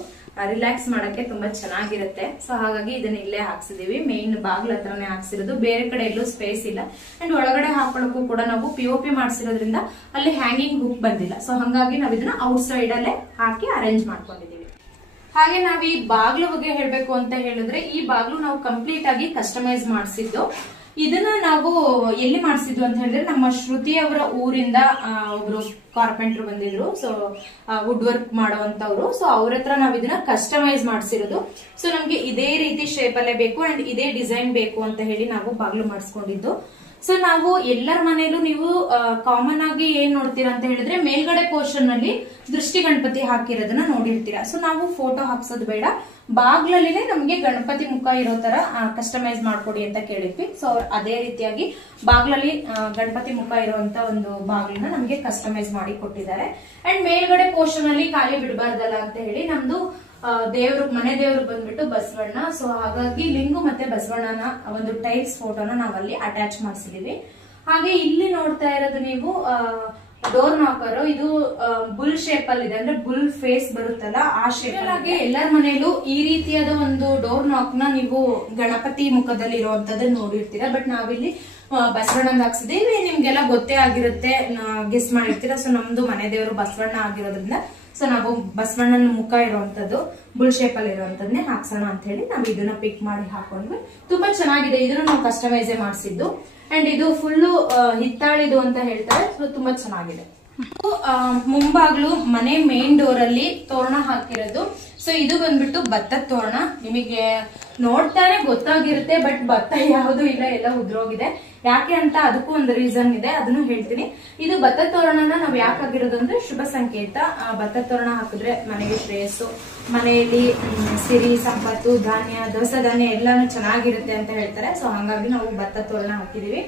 ರಿಲ್ಯಾಕ್ಸ್ ಮಾಡಕ್ಕೆ ತುಂಬಾ ಚೆನ್ನಾಗಿರುತ್ತೆ. ಸೊ ಹಾಗಾಗಿ ಇದನ್ನ ಇಲ್ಲೇ ಹಾಕ್ಸಿದೀವಿ. ಮೇನ್ ಬಾಗ್ಲ ಹತ್ರನೇ ಹಾಕ್ಸಿರೋದು, ಬೇರೆ ಕಡೆ ಎಲ್ಲೂ ಸ್ಪೇಸ್ ಇಲ್ಲ. ಅಂಡ್ ಒಳಗಡೆ ಹಾಕೊಳ್ಳಕ್ಕೂ ಕೂಡ ನಾವು POP ಮಾಡಿಸಿರೋದ್ರಿಂದ ಅಲ್ಲಿ ಹ್ಯಾಂಗಿಂಗ್ ಹುಕ್ ಬಂದಿಲ್ಲ. ಸೊ ಹಂಗಾಗಿ ನಾವ್ ಇದನ್ನ ಔಟ್ ಸೈಡ್ ಅಲ್ಲೇ ಹಾಕಿ ಅರೇಂಜ್ ಮಾಡ್ಕೊಂಡಿದೀವಿ. ಹಾಗೆ ನಾವ್ ಈ ಬಾಗ್ಲ ಬಗ್ಗೆ ಹೇಳ್ಬೇಕು ಅಂತ ಹೇಳಿದ್ರೆ, ಈ ಬಾಗ್ಲು ನಾವು ಕಂಪ್ಲೀಟ್ ಆಗಿ ಕಸ್ಟಮೈಸ್ ಮಾಡಿಸಿದ್ದು. ಇದನ್ನ ನಾವು ಎಲ್ಲಿ ಮಾಡಿಸಿದ್ವು ಅಂತ ಹೇಳಿದ್ರೆ, ನಮ್ಮ ಶ್ರುತಿ ಅವರ ಊರಿಂದ ಒಬ್ರು ಕಾರ್ಪೆಂಟರ್ ಬಂದಿದ್ರು. ಸೊ ವುಡ್ ವರ್ಕ್ ಮಾಡುವಂತವ್ರು. ಸೊ ಅವ್ರ ಹತ್ರ ನಾವ್ ಇದನ್ನ ಕಸ್ಟಮೈಸ್ ಮಾಡಿಸಿರೋದು. ಸೊ ನಮ್ಗೆ ಇದೇ ರೀತಿ ಶೇಪ್ ಅಲ್ಲೇ ಬೇಕು ಅಂಡ್ ಇದೇ ಡಿಸೈನ್ ಬೇಕು ಅಂತ ಹೇಳಿ ನಾವು ಬಾಗ್ಲು ಮಾಡಿಸ್ಕೊಂಡಿದ್ದು. ಸೊ ನಾವು ಎಲ್ಲರ ಮನೇಲೂ ನೀವು ಕಾಮನ್ ಆಗಿ ಏನ್ ನೋಡ್ತೀರಾ ಅಂತ ಹೇಳಿದ್ರೆ, ಮೇಲ್ಗಡೆ ಪೋರ್ಷನ್ ಅಲ್ಲಿ ದೃಷ್ಟಿ ಗಣಪತಿ ಹಾಕಿರೋದನ್ನ ನೋಡಿರ್ತೀರಾ. ಸೊ ನಾವು ಫೋಟೋ ಹಾಕ್ಸೋದು ಬೇಡ, ಬಾಗ್ಲಲ್ಲಿನೇ ನಮ್ಗೆ ಗಣಪತಿ ಮುಖ ಇರೋ ತರ ಕಸ್ಟಮೈಸ್ ಮಾಡ್ಕೊಡಿ ಅಂತ ಕೇಳಿದ್ವಿ. ಸೊ ಅವ್ರು ಅದೇ ರೀತಿಯಾಗಿ ಬಾಗ್ಲಲ್ಲಿ ಗಣಪತಿ ಮುಖ ಇರುವಂತ ಒಂದು ಬಾಗ್ಲನ್ನ ನಮ್ಗೆ ಕಸ್ಟಮೈಸ್ ಮಾಡಿ ಕೊಟ್ಟಿದ್ದಾರೆ. ಅಂಡ್ ಮೇಲ್ಗಡೆ ಪೋರ್ಷನ್ ಅಲ್ಲಿ ಖಾಲಿ ಬಿಡಬಾರ್ದಲ್ಲ ಅಂತ ಹೇಳಿ ನಮ್ದು ದೇವ್ರು ಮನೆ ದೇವ್ರು ಬಂದ್ಬಿಟ್ಟು ಬಸವಣ್ಣ. ಸೊ ಹಾಗಾಗಿ ಲಿಂಗು ಮತ್ತೆ ಬಸವಣ್ಣನ ಒಂದು ಟೈಲ್ಸ್ ಫೋಟೋನ ನಾವಲ್ಲಿ ಅಟ್ಯಾಚ್ ಮಾಡಿಸಿದೀವಿ. ಹಾಗೆ ಇಲ್ಲಿ ನೋಡ್ತಾ ಇರೋದು ನೀವು ಡೋರ್ ನಾಕರ್. ಇದು ಬುಲ್ ಶೇಪ್ ಅಲ್ಲಿ ಇದೆ, ಅಂದ್ರೆ ಬುಲ್ ಫೇಸ್ ಬರುತ್ತಲ್ಲ ಆ ಶೇಪ್. ಹಾಗೆ ಎಲ್ಲರ ಮನೇಲೂ ಈ ರೀತಿಯಾದ ಒಂದು ಡೋರ್ ನಾಕ್ ನ ನೀವು ಗಣಪತಿ ಮುಖದಲ್ಲಿ ಇರುವಂತದ್ದು ನೋಡಿರ್ತೀರಾ. ಬಟ್ ನಾವಿಲ್ಲಿ ಬಸವಣ್ಣಂದ್ ಹಾಕ್ಸಿದೀವಿ. ನಿಮ್ಗೆಲ್ಲ ಗೊತ್ತೇ ಆಗಿರುತ್ತೆ, ಗೆಸ್ ಮಾಡಿರ್ತೀರಾ. ಸೊ ನಮ್ದು ಮನೆ ದೇವರು ಬಸವಣ್ಣ ಆಗಿರೋದ್ರಿಂದ ಸೊ ನಾವು ಬಸವಣ್ಣನ ಮುಖ ಇರುವಂತದ್ದು ಬುಲ್ ಶೇಪ್ ಅಲ್ಲಿ ಇರುವಂತದ್ನೇ ಹಾಕ್ಸೋಣ ಅಂತ ಹೇಳಿ ನಾವು ಇದನ್ನ ಪಿಕ್ ಮಾಡಿ ಹಾಕೊಂಡ್ವಿ. ತುಂಬಾ ಚೆನ್ನಾಗಿದೆ. ಇದನ್ನು ನಾವು ಕಸ್ಟಮೈಸೇ ಮಾಡಿಸಿದ್ದು. ಅಂಡ್ ಇದು ಫುಲ್ಲು ಹಿತ್ತಾಳಿದು ಅಂತ ಹೇಳ್ತಾರೆ. ಸೊ ತುಂಬಾ ಚೆನ್ನಾಗಿದೆ. ಮುಂಬಾಗ್ಲು ಮನೆ ಮೇನ್ ಡೋರ್ ಅಲ್ಲಿ ತೋರಣ ಹಾಕಿರೋದು. ಸೊ ಇದು ಬಂದ್ಬಿಟ್ಟು ಭತ್ತದ ತೋರಣ. ನಿಮಗೆ ನೋಡ್ತಾನೆ ಗೊತ್ತಾಗಿರುತ್ತೆ, ಬಟ್ ಭತ್ತ ಯಾವುದು ಇಲ್ಲ, ಎಲ್ಲ ಉದ್ರೋಗಿದೆ. ಯಾಕೆ ಅಂತ ಅದಕ್ಕೂ ಒಂದು ರೀಸನ್ ಇದೆ, ಅದನ್ನು ಹೇಳ್ತೀನಿ. ಇದು ಭತ್ತ ತೋರಣನ ನಾವ್ ಯಾಕೆ ಆಗಿರೋದು ಅಂದ್ರೆ ಶುಭ ಸಂಕೇತ. ಭತ್ತ ತೋರಣ ಹಾಕಿದ್ರೆ ಮನೆಗೆ ಶ್ರೇಯಸ್ಸು, ಮನೆಯಲ್ಲಿ ಸಿರಿ ಸಂಪತ್ತು, ಧಾನ್ಯ, ದವಸ ಧಾನ್ಯ ಎಲ್ಲಾನು ಚೆನ್ನಾಗಿರುತ್ತೆ ಅಂತ ಹೇಳ್ತಾರೆ. ಸೊ ಹಂಗಾಗಿ ನಾವು ಭತ್ತ ತೋರಣ ಹಾಕಿದೀವಿ.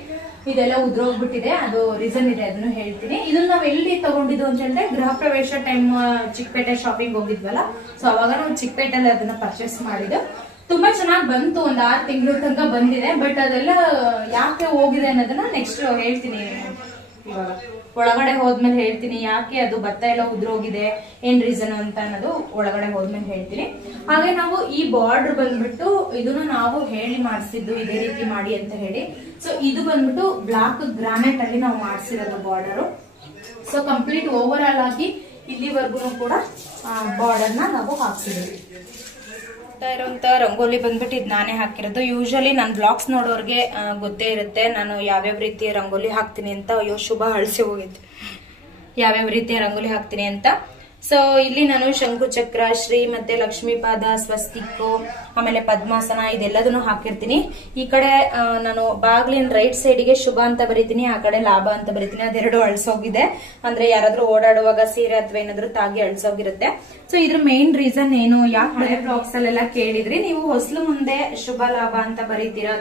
ಇದೆಲ್ಲ ಉದ್ರೋಗ್ಬಿಟ್ಟಿದೆ, ಅದು ರೀಸನ್ ಇದೆ, ಅದನ್ನು ಹೇಳ್ತೀನಿ. ಇದನ್ನ ನಾವ್ ಎಲ್ಲಿ ತಗೊಂಡಿದ್ದು ಅಂತ ಹೇಳಿದ್ರೆ, ಗೃಹ ಪ್ರವೇಶ ಟೈಮ್ ಚಿಕ್ಕಪೇಟೆ ಶಾಪಿಂಗ್ ಹೋಗಿದ್ವಲ್ಲ, ಸೊ ಅವಾಗ ನಾವು ಚಿಕ್ಕಪೇಟೆಲ್ಲಿ ಅದನ್ನ ಪರ್ಚೇಸ್ ಮಾಡಿದ್ದು. ತುಂಬಾ ಚೆನ್ನಾಗಿ ಬಂತು, ಒಂದ್ 6 ತಿಂಗಳ ತನಕ ಬಂದಿದೆ. ಬಟ್ ಅದೆಲ್ಲ ಯಾಕೆ ಹೋಗಿದೆ ಅನ್ನೋದನ್ನ ನೆಕ್ಸ್ಟ್ ಹೇಳ್ತೀನಿ. ಇವಾಗ ಒಳಗಡೆ ಹೋದ್ಮೇಲೆ ಹೇಳ್ತೀನಿ ಯಾಕೆ ಅದು ಭತ್ತ ಎಲ್ಲ ಉದ್ರೋಗಿದೆ, ಏನ್ ರೀಸನ್ ಅಂತ ಅನ್ನೋದು ಒಳಗಡೆ ಹೋದ್ಮೇಲೆ ಹೇಳ್ತೀನಿ. ಹಾಗೆ ನಾವು ಈ ಬಾರ್ಡರ್ ಬಂದ್ಬಿಟ್ಟು ಇದನ್ನು ನಾವು ಹೇಳಿ ಮಾಡಿಸಿದ್ದು, ಇದೇ ರೀತಿ ಮಾಡಿ ಅಂತ ಹೇಳಿ. ಸೊ ಇದು ಬಂದ್ಬಿಟ್ಟು ಬ್ಲಾಕ್ ಗ್ರಾನೈಟ್ ಅಲ್ಲಿ ನಾವು ಮಾಡಿಸಿರೋದು border. So complete overall ಆಗಿ ಇಲ್ಲಿವರೆಗೂ ಕೂಡ ಬಾರ್ಡರ್ ನ ನಾವು ಹಾಕ್ಸಿದ್ವಿ. ಇರುವಂತ ರಂಗೋಲಿ ಬಂದ್ಬಿಟ್ಟು ಇದು ನಾನೇ ಹಾಕಿರೋದು. ಯೂಶಲಿ ನನ್ನ ಬ್ಲಾಗ್ಸ್ ನೋಡೋರ್ಗೆ ಗೊತ್ತೇ ಇರುತ್ತೆ ನಾನು ಯಾವ್ಯಾವ ರೀತಿಯ ರಂಗೋಲಿ ಹಾಕ್ತೀನಿ ಅಂತ. ಅಯ್ಯೋ ಶುಭ ಅಳಿಸಿ ಹೋಗಿತ್ತು, ಯಾವ್ಯಾವ ರೀತಿಯ ರಂಗೋಲಿ ಹಾಕ್ತೀನಿ ಅಂತ. ಸೊ ಇಲ್ಲಿ ನಾನು ಶಂಕು ಚಕ್ರ, ಶ್ರೀ ಮತ್ತೆ ಲಕ್ಷ್ಮೀ ಪಾದ, ಸ್ವಸ್ತಿಕ್ಕು, ಆಮೇಲೆ ಪದ್ಮಾಸನ ಇದೆಲ್ಲದನ್ನು ಹಾಕಿರ್ತೀನಿ. ಈ ಕಡೆ ನಾನು ಬಾಗ್ಲಿನ ರೈಟ್ ಸೈಡ್ಗೆ ಶುಭ ಅಂತ ಬರೀತೀನಿ, ಆ ಕಡೆ ಲಾಭ ಅಂತ ಬರೀತೀನಿ. ಅದೆರಡು ಅಳ್ಸೋಗಿದೆ, ಅಂದ್ರೆ ಯಾರಾದ್ರೂ ಓಡಾಡುವಾಗ ಸೀರೆ ಅಥವಾ ಏನಾದ್ರು ತಾಗಿ ಅಳ್ಸೋಗಿರುತ್ತೆ. ಸೊ ಇದ್ರ ಮೇನ್ ರೀಸನ್ ಏನು, ಯಾಕೆ ಹಳೆ ಬ್ಲಾಗ್ಸ್ ಅಲ್ಲೆಲ್ಲ ಕೇಳಿದ್ರಿ ನೀವು ಹೊಸಲು ಮುಂದೆ ಶುಭ ಲಾಭ ಅಂತ ಬರೀತೀರಾ,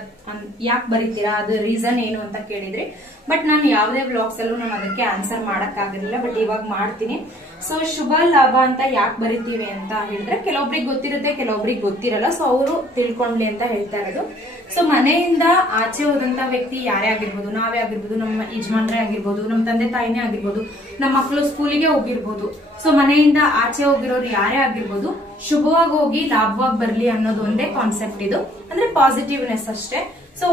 ಯಾಕೆ ಬರೀತೀರಾ, ಅದು ರೀಸನ್ ಏನು ಅಂತ ಕೇಳಿದ್ರಿ. ಬಟ್ ನಾನು ಯಾವುದೇ ಬ್ಲಾಗ್ಸ್ ಅಲ್ಲೂ ನಾನು ಅದಕ್ಕೆ ಆನ್ಸರ್ ಮಾಡಕ್ ಆಗಿರ್ಲಿಲ್ಲ, ಬಟ್ ಇವಾಗ ಮಾಡ್ತೀನಿ. ಸೊ ಶುಭ ಲಾಭ ಅಂತ ಯಾಕೆ ಬರಿತೀವಿ ಅಂತ ಹೇಳಿದ್ರೆ, ಕೆಲವೊಬ್ರಿಗೆ ಗೊತ್ತಿರುತ್ತೆ, ಕೆಲವೊಬ್ರಿಗೆ ಗೊತ್ತಿರಲ್ಲ. ಸೊ ಅವರು ತಿಳ್ಕೊಂಡ್ಲಿ ಅಂತ ಹೇಳ್ತಾ ಇರೋದು. ಸೊ ಮನೆಯಿಂದ ಆಚೆ ಹೋದಂತ ವ್ಯಕ್ತಿ ಯಾರೇ ಆಗಿರ್ಬೋದು, ನಾವೇ ಆಗಿರ್ಬೋದು, ನಮ್ಮ ಯಜಮಾನ್ರೇ ಆಗಿರ್ಬೋದು, ನಮ್ಮ ತಂದೆ ತಾಯಿನೇ ಆಗಿರ್ಬೋದು, ನಮ್ಮ ಮಕ್ಕಳು ಸ್ಕೂಲಿಗೆ ಹೋಗಿರ್ಬೋದು. ಸೊ ಮನೆಯಿಂದ ಆಚೆ ಹೋಗಿರೋರು ಯಾರೇ ಆಗಿರ್ಬೋದು, ಶುಭವಾಗಿ ಹೋಗಿ ಲಾಭವಾಗಿ ಬರ್ಲಿ ಅನ್ನೋದು ಒಂದೇ ಕಾನ್ಸೆಪ್ಟ್ ಇದು. ಅಂದ್ರೆ ಪಾಸಿಟಿವ್ನೆಸ್ ಅಷ್ಟೇ. ಸೊ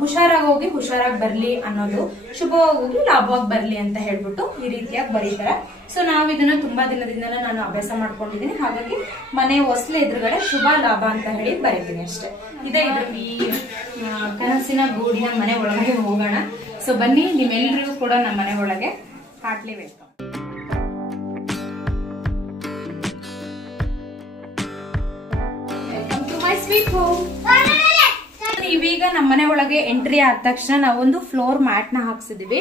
ಹುಷಾರಾಗಿ ಹೋಗಿ ಹುಷಾರಾಗಿ ಬರ್ಲಿ ಅನ್ನೋದು, ಶುಭವಾಗಿ ಹೋಗಿ ಲಾಭವಾಗಿ ಬರ್ಲಿ ಅಂತ ಹೇಳ್ಬಿಟ್ಟು ಈ ರೀತಿಯಾಗಿ ಬರೀತಾರೆ. ಸೊ ನಾವು ಇದನ್ನ ತುಂಬಾ ದಿನದಿಂದ ನಾನು ಅಭ್ಯಾಸ ಮಾಡ್ಕೊಂಡಿದ್ದೀನಿ. ಹಾಗಾಗಿ ಮನೆ ಹೊಸಲು ಎದುರುಗಡೆ ಶುಭ ಲಾಭ ಅಂತ ಹೇಳಿ ಬರೀತೀನಿ ಅಷ್ಟೇ. ಇದೇ ಇದ್ರ ಈ ಕನಸಿನ ಗೂಡಿನ ಮನೆ ಒಳಗೆ ಹೋಗೋಣ. ಸೊ ಬನ್ನಿ, ನೀವೆಲ್ಲರಿಗೂ ಕೂಡ ನಮ್ಮ ಮನೆ ಒಳಗೆ ಹಾರ್ಟ್ಲಿ ವೆಲ್ಕಮ್. Sweet home. ನೀವೀಗ ನಮ್ಮನೆ ಒಳಗೆ ಎಂಟ್ರಿ ಆದ ತಕ್ಷಣ ನಾವೊಂದು ಫ್ಲೋರ್ ಮ್ಯಾಟ್ ನ ಹಾಕ್ಸಿದೀವಿ.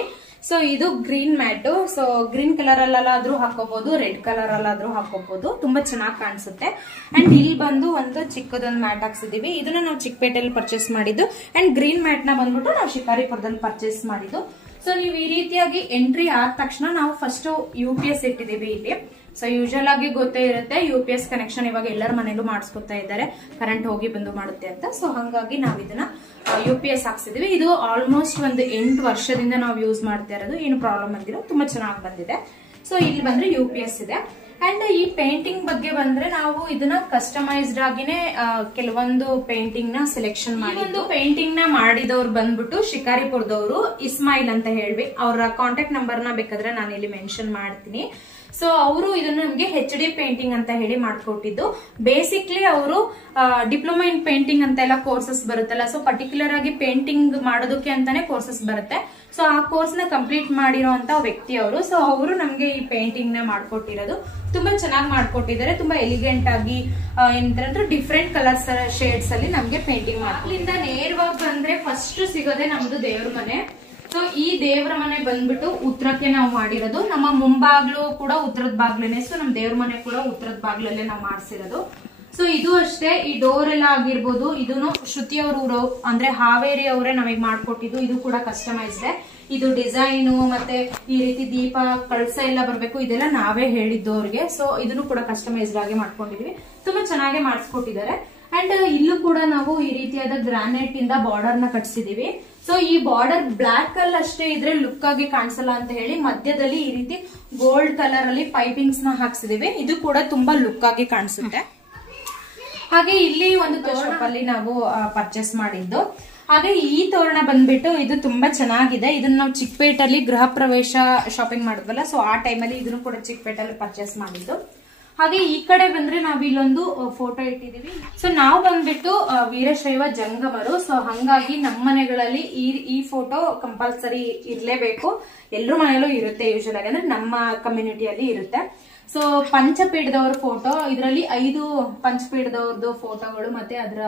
ಸೊ ಇದು green mat. So green colour ಅಲ್ಲಾದ್ರೂ ಹಾಕೋಬಹುದು, ರೆಡ್ ಕಲರ್ ಅಲ್ಲಾದ್ರೂ ಹಾಕೋಬಹುದು, ತುಂಬಾ ಚೆನ್ನಾಗಿ ಕಾಣಿಸುತ್ತೆ. ಅಂಡ್ ಇಲ್ಲಿ ಬಂದು ಒಂದು ಚಿಕ್ಕದೊಂದು ಮ್ಯಾಟ್ ಹಾಕ್ಸಿದೀವಿ. ಇದನ್ನ ನಾವು ಚಿಕ್ಕಪೇಟೆಯಲ್ಲಿ ಪರ್ಚೇಸ್ ಮಾಡಿದ್ದು. ಅಂಡ್ ಗ್ರೀನ್ ಮ್ಯಾಟ್ ನ ಬಂದ್ಬಿಟ್ಟು ನಾವು ಶಿಕಾರಿಪುರದಲ್ಲಿ ಪರ್ಚೇಸ್ ಮಾಡಿದ್ದು. ಸೊ ನೀವು ಈ ರೀತಿಯಾಗಿ ಎಂಟ್ರಿ ಆದ ತಕ್ಷಣ ನಾವು ಫಸ್ಟ್ UPS ಇಟ್ಟಿದೀವಿ ಇಲ್ಲಿ. ಸೊ ಯೂಶಲ್ ಆಗಿ ಗೊತ್ತೇ ಇರುತ್ತೆ, UPS ಕನೆಕ್ಷನ್ ಇವಾಗ ಎಲ್ಲರ ಮನೇಲೂ ಮಾಡಿಸ್ಕೊತಾ ಇದ್ದಾರೆ, ಕರೆಂಟ್ ಹೋಗಿ ಬಂದು ಮಾಡುತ್ತೆ ಅಂತ. ಸೊ ಹಂಗಾಗಿ ನಾವ್ ಇದನ್ನ UPS ಹಾಕ್ಸಿದೀವಿ. ಇದು ಆಲ್ಮೋಸ್ಟ್ ಒಂದು 8 ವರ್ಷದಿಂದ ನಾವು ಯೂಸ್ ಮಾಡ್ತಾ ಇರೋದು, ಏನು ಪ್ರಾಬ್ಲಮ್ ಆಗಿರೋ, ತುಂಬಾ ಚೆನ್ನಾಗಿ ಬಂದಿದೆ. ಸೊ ಇಲ್ಲಿ ಬಂದ್ರೆ UPS ಇದೆ. ಅಂಡ್ ಈ ಪೇಂಟಿಂಗ್ ಬಗ್ಗೆ ಬಂದ್ರೆ ನಾವು ಇದನ್ನ ಕಸ್ಟಮೈಸ್ಡ್ ಆಗಿನೇ ಕೆಲವೊಂದು ಪೇಂಟಿಂಗ್ ನ ಸೆಲೆಕ್ಷನ್ ಮಾಡಿ, ಒಂದು ಪೇಂಟಿಂಗ್ ನ ಮಾಡಿದವ್ರು ಬಂದ್ಬಿಟ್ಟು ಶಿಕಾರಿಪುರದವರು ಇಸ್ಮಾಯಿಲ್ ಅಂತ ಹೇಳಿ, ಅವರ ಕಾಂಟ್ಯಾಕ್ಟ್ ನಂಬರ್ ನ ಬೇಕಾದ್ರೆ ನಾನು ಇಲ್ಲಿ ಮೆನ್ಷನ್ ಮಾಡ್ತೀನಿ. ಸೊ ಅವರು ಇದನ್ನ ನಮ್ಗೆ HD ಪೇಂಟಿಂಗ್ ಅಂತ ಹೇಳಿ ಮಾಡ್ಕೊಟ್ಟಿದ್ದು. ಬೇಸಿಕ್ಲಿ ಅವರು ಡಿಪ್ಲೊಮಾ ಇನ್ ಪೇಂಟಿಂಗ್ ಅಂತ ಎಲ್ಲ ಕೋರ್ಸಸ್ ಬರುತ್ತಲ್ಲ, ಸೊ ಪರ್ಟಿಕ್ಯುಲರ್ ಆಗಿ ಪೇಂಟಿಂಗ್ ಮಾಡೋದಕ್ಕೆ ಅಂತಾನೆ ಕೋರ್ಸಸ್ ಬರುತ್ತೆ. ಸೊ ಆ ಕೋರ್ಸ್ ನ ಕಂಪ್ಲೀಟ್ ಮಾಡಿರೋಂತ ವ್ಯಕ್ತಿ ಅವರು. ಸೊ ಅವರು ನಮ್ಗೆ ಈ ಪೇಂಟಿಂಗ್ ನ ಮಾಡ್ಕೊಟ್ಟಿರೋದು. ತುಂಬಾ ಚೆನ್ನಾಗಿ ಮಾಡ್ಕೊಟ್ಟಿದ್ದಾರೆ, ತುಂಬಾ ಎಲಿಗೆಂಟ್ ಆಗಿ ಏನಂತಂದ್ರೆ ಡಿಫ್ರೆಂಟ್ ಕಲರ್ಸ್ ಶೇಡ್ಸ್ ಅಲ್ಲಿ ನಮ್ಗೆ ಪೇಂಟಿಂಗ್ ಮಾಡಿ. ಅಲ್ಲಿಂದ ನೇರವಾಗಿ ಬಂದ್ರೆ ಫಸ್ಟ್ ಸಿಗೋದೆ ನಮ್ದು ದೇವ್ರ ಮನೆ. ಸೊ ಈ ದೇವರ ಮನೆ ಬಂದ್ಬಿಟ್ಟು ಉತ್ತರಕ್ಕೆ ನಾವು ಮಾಡಿರೋದು. ನಮ್ಮ ಮುಂಬಾಗ್ಲು ಕೂಡ ಉತ್ತರದ ಬಾಗ್ಲೇನೆ. ಸೊ ನಮ್ ದೇವ್ರ ಮನೆ ಕೂಡ ಉತ್ತರದ ಬಾಗ್ಲಲ್ಲೇ ನಾವು ಮಾಡ್ಸಿರೋದು. ಸೊ ಇದು ಅಷ್ಟೇ, ಈ ಡೋರ್ ಎಲ್ಲ ಆಗಿರ್ಬೋದು, ಇದನ್ನು ಶ್ರುತಿ ಅವರು ಅಂದ್ರೆ ಹಾವೇರಿ ಅವರೇ ನಮಗೆ ಮಾಡ್ಕೊಟ್ಟಿದ್ದು. ಇದು ಕೂಡ ಕಸ್ಟಮೈಸ್ಡ್. ಇದು ಡಿಸೈನು ಮತ್ತೆ ಈ ರೀತಿ ದೀಪ ಕಳಸ ಎಲ್ಲ ಬರ್ಬೇಕು, ಇದೆಲ್ಲ ನಾವೇ ಹೇಳಿದ್ದು ಅವ್ರಿಗೆ. ಸೊ ಇದನ್ನು ಕೂಡ ಕಸ್ಟಮೈಸ್ಡ್ ಆಗಿ ಮಾಡ್ಕೊಂಡಿದೀವಿ, ತುಂಬಾ ಚೆನ್ನಾಗಿ ಮಾಡಿಸ್ಕೊಟ್ಟಿದ್ದಾರೆ. ಅಂಡ್ ಇಲ್ಲೂ ಕೂಡ ನಾವು ಈ ರೀತಿಯಾದ ಗ್ರಾನೈಟ್ ಇಂದ ಬಾರ್ಡರ್ ನ ಕಟ್ಸಿದೀವಿ. ಸೊ ಈ ಬಾರ್ಡರ್ ಬ್ಲಾಕ್ ಅಲ್ಲಿ ಅಷ್ಟೇ ಇದ್ರೆ ಲುಕ್ ಆಗಿ ಕಾಣಿಸಲ್ಲ ಅಂತ ಹೇಳಿ ಮಧ್ಯದಲ್ಲಿ ಈ ರೀತಿ ಗೋಲ್ಡ್ ಕಲರ್ ಅಲ್ಲಿ ಪೈಪಿಂಗ್ಸ್ ನ ಹಾಕ್ಸಿದೀವಿ. ಇದು ಕೂಡ ತುಂಬಾ ಲುಕ್ ಆಗಿ ಕಾಣಿಸುತ್ತೆ. ಹಾಗೆ ಇಲ್ಲಿ ಒಂದು ಶಾಪ್ ಅಲ್ಲಿ ನಾವು ಪರ್ಚೇಸ್ ಮಾಡಿದ್ದು. ಹಾಗೆ ಈ ತೋರಣ ಬಂದ್ಬಿಟ್ಟು ಇದು ತುಂಬಾ ಚೆನ್ನಾಗಿದೆ. ಇದನ್ನ ನಾವು ಚಿಕ್ಕಪೇಟಲ್ಲಿ ಗೃಹ ಪ್ರವೇಶ ಶಾಪಿಂಗ್ ಮಾಡಿದ್ವಲ್ಲ, ಸೊ ಆ ಟೈಮಲ್ಲಿ ಇದನ್ನು ಕೂಡ ಚಿಕ್ಕಪೇಟಲ್ಲಿ ಪರ್ಚೇಸ್ ಮಾಡಿದ್ದು. ಹಾಗೆ ಈ ಕಡೆ ಬಂದ್ರೆ ನಾವ್ ಇಲ್ಲೊಂದು ಫೋಟೋ ಇಟ್ಟಿದೀವಿ. ಸೊ ನಾವು ಬಂದ್ಬಿಟ್ಟು ವೀರಶೈವ ಜಂಗಮರು. ಸೊ ಹಂಗಾಗಿ ನಮ್ಮ ಮನೆಗಳಲ್ಲಿ ಈ ಫೋಟೋ ಕಂಪಲ್ಸರಿ ಇರ್ಲೇಬೇಕು. ಎಲ್ರ ಮನೆಯಲ್ಲೂ ಇರುತ್ತೆ ಯೂಶಲ್ ಆಗಿ, ಅಂದ್ರೆ ನಮ್ಮ ಕಮ್ಯುನಿಟಿಯಲ್ಲಿ ಇರುತ್ತೆ. ಸೊ ಪಂಚಪೀಠದವ್ರ ಫೋಟೋ, ಇದರಲ್ಲಿ 5 ಪಂಚಪೀಠದವ್ರದ್ದು ಫೋಟೋಗಳು ಮತ್ತೆ ಅದರ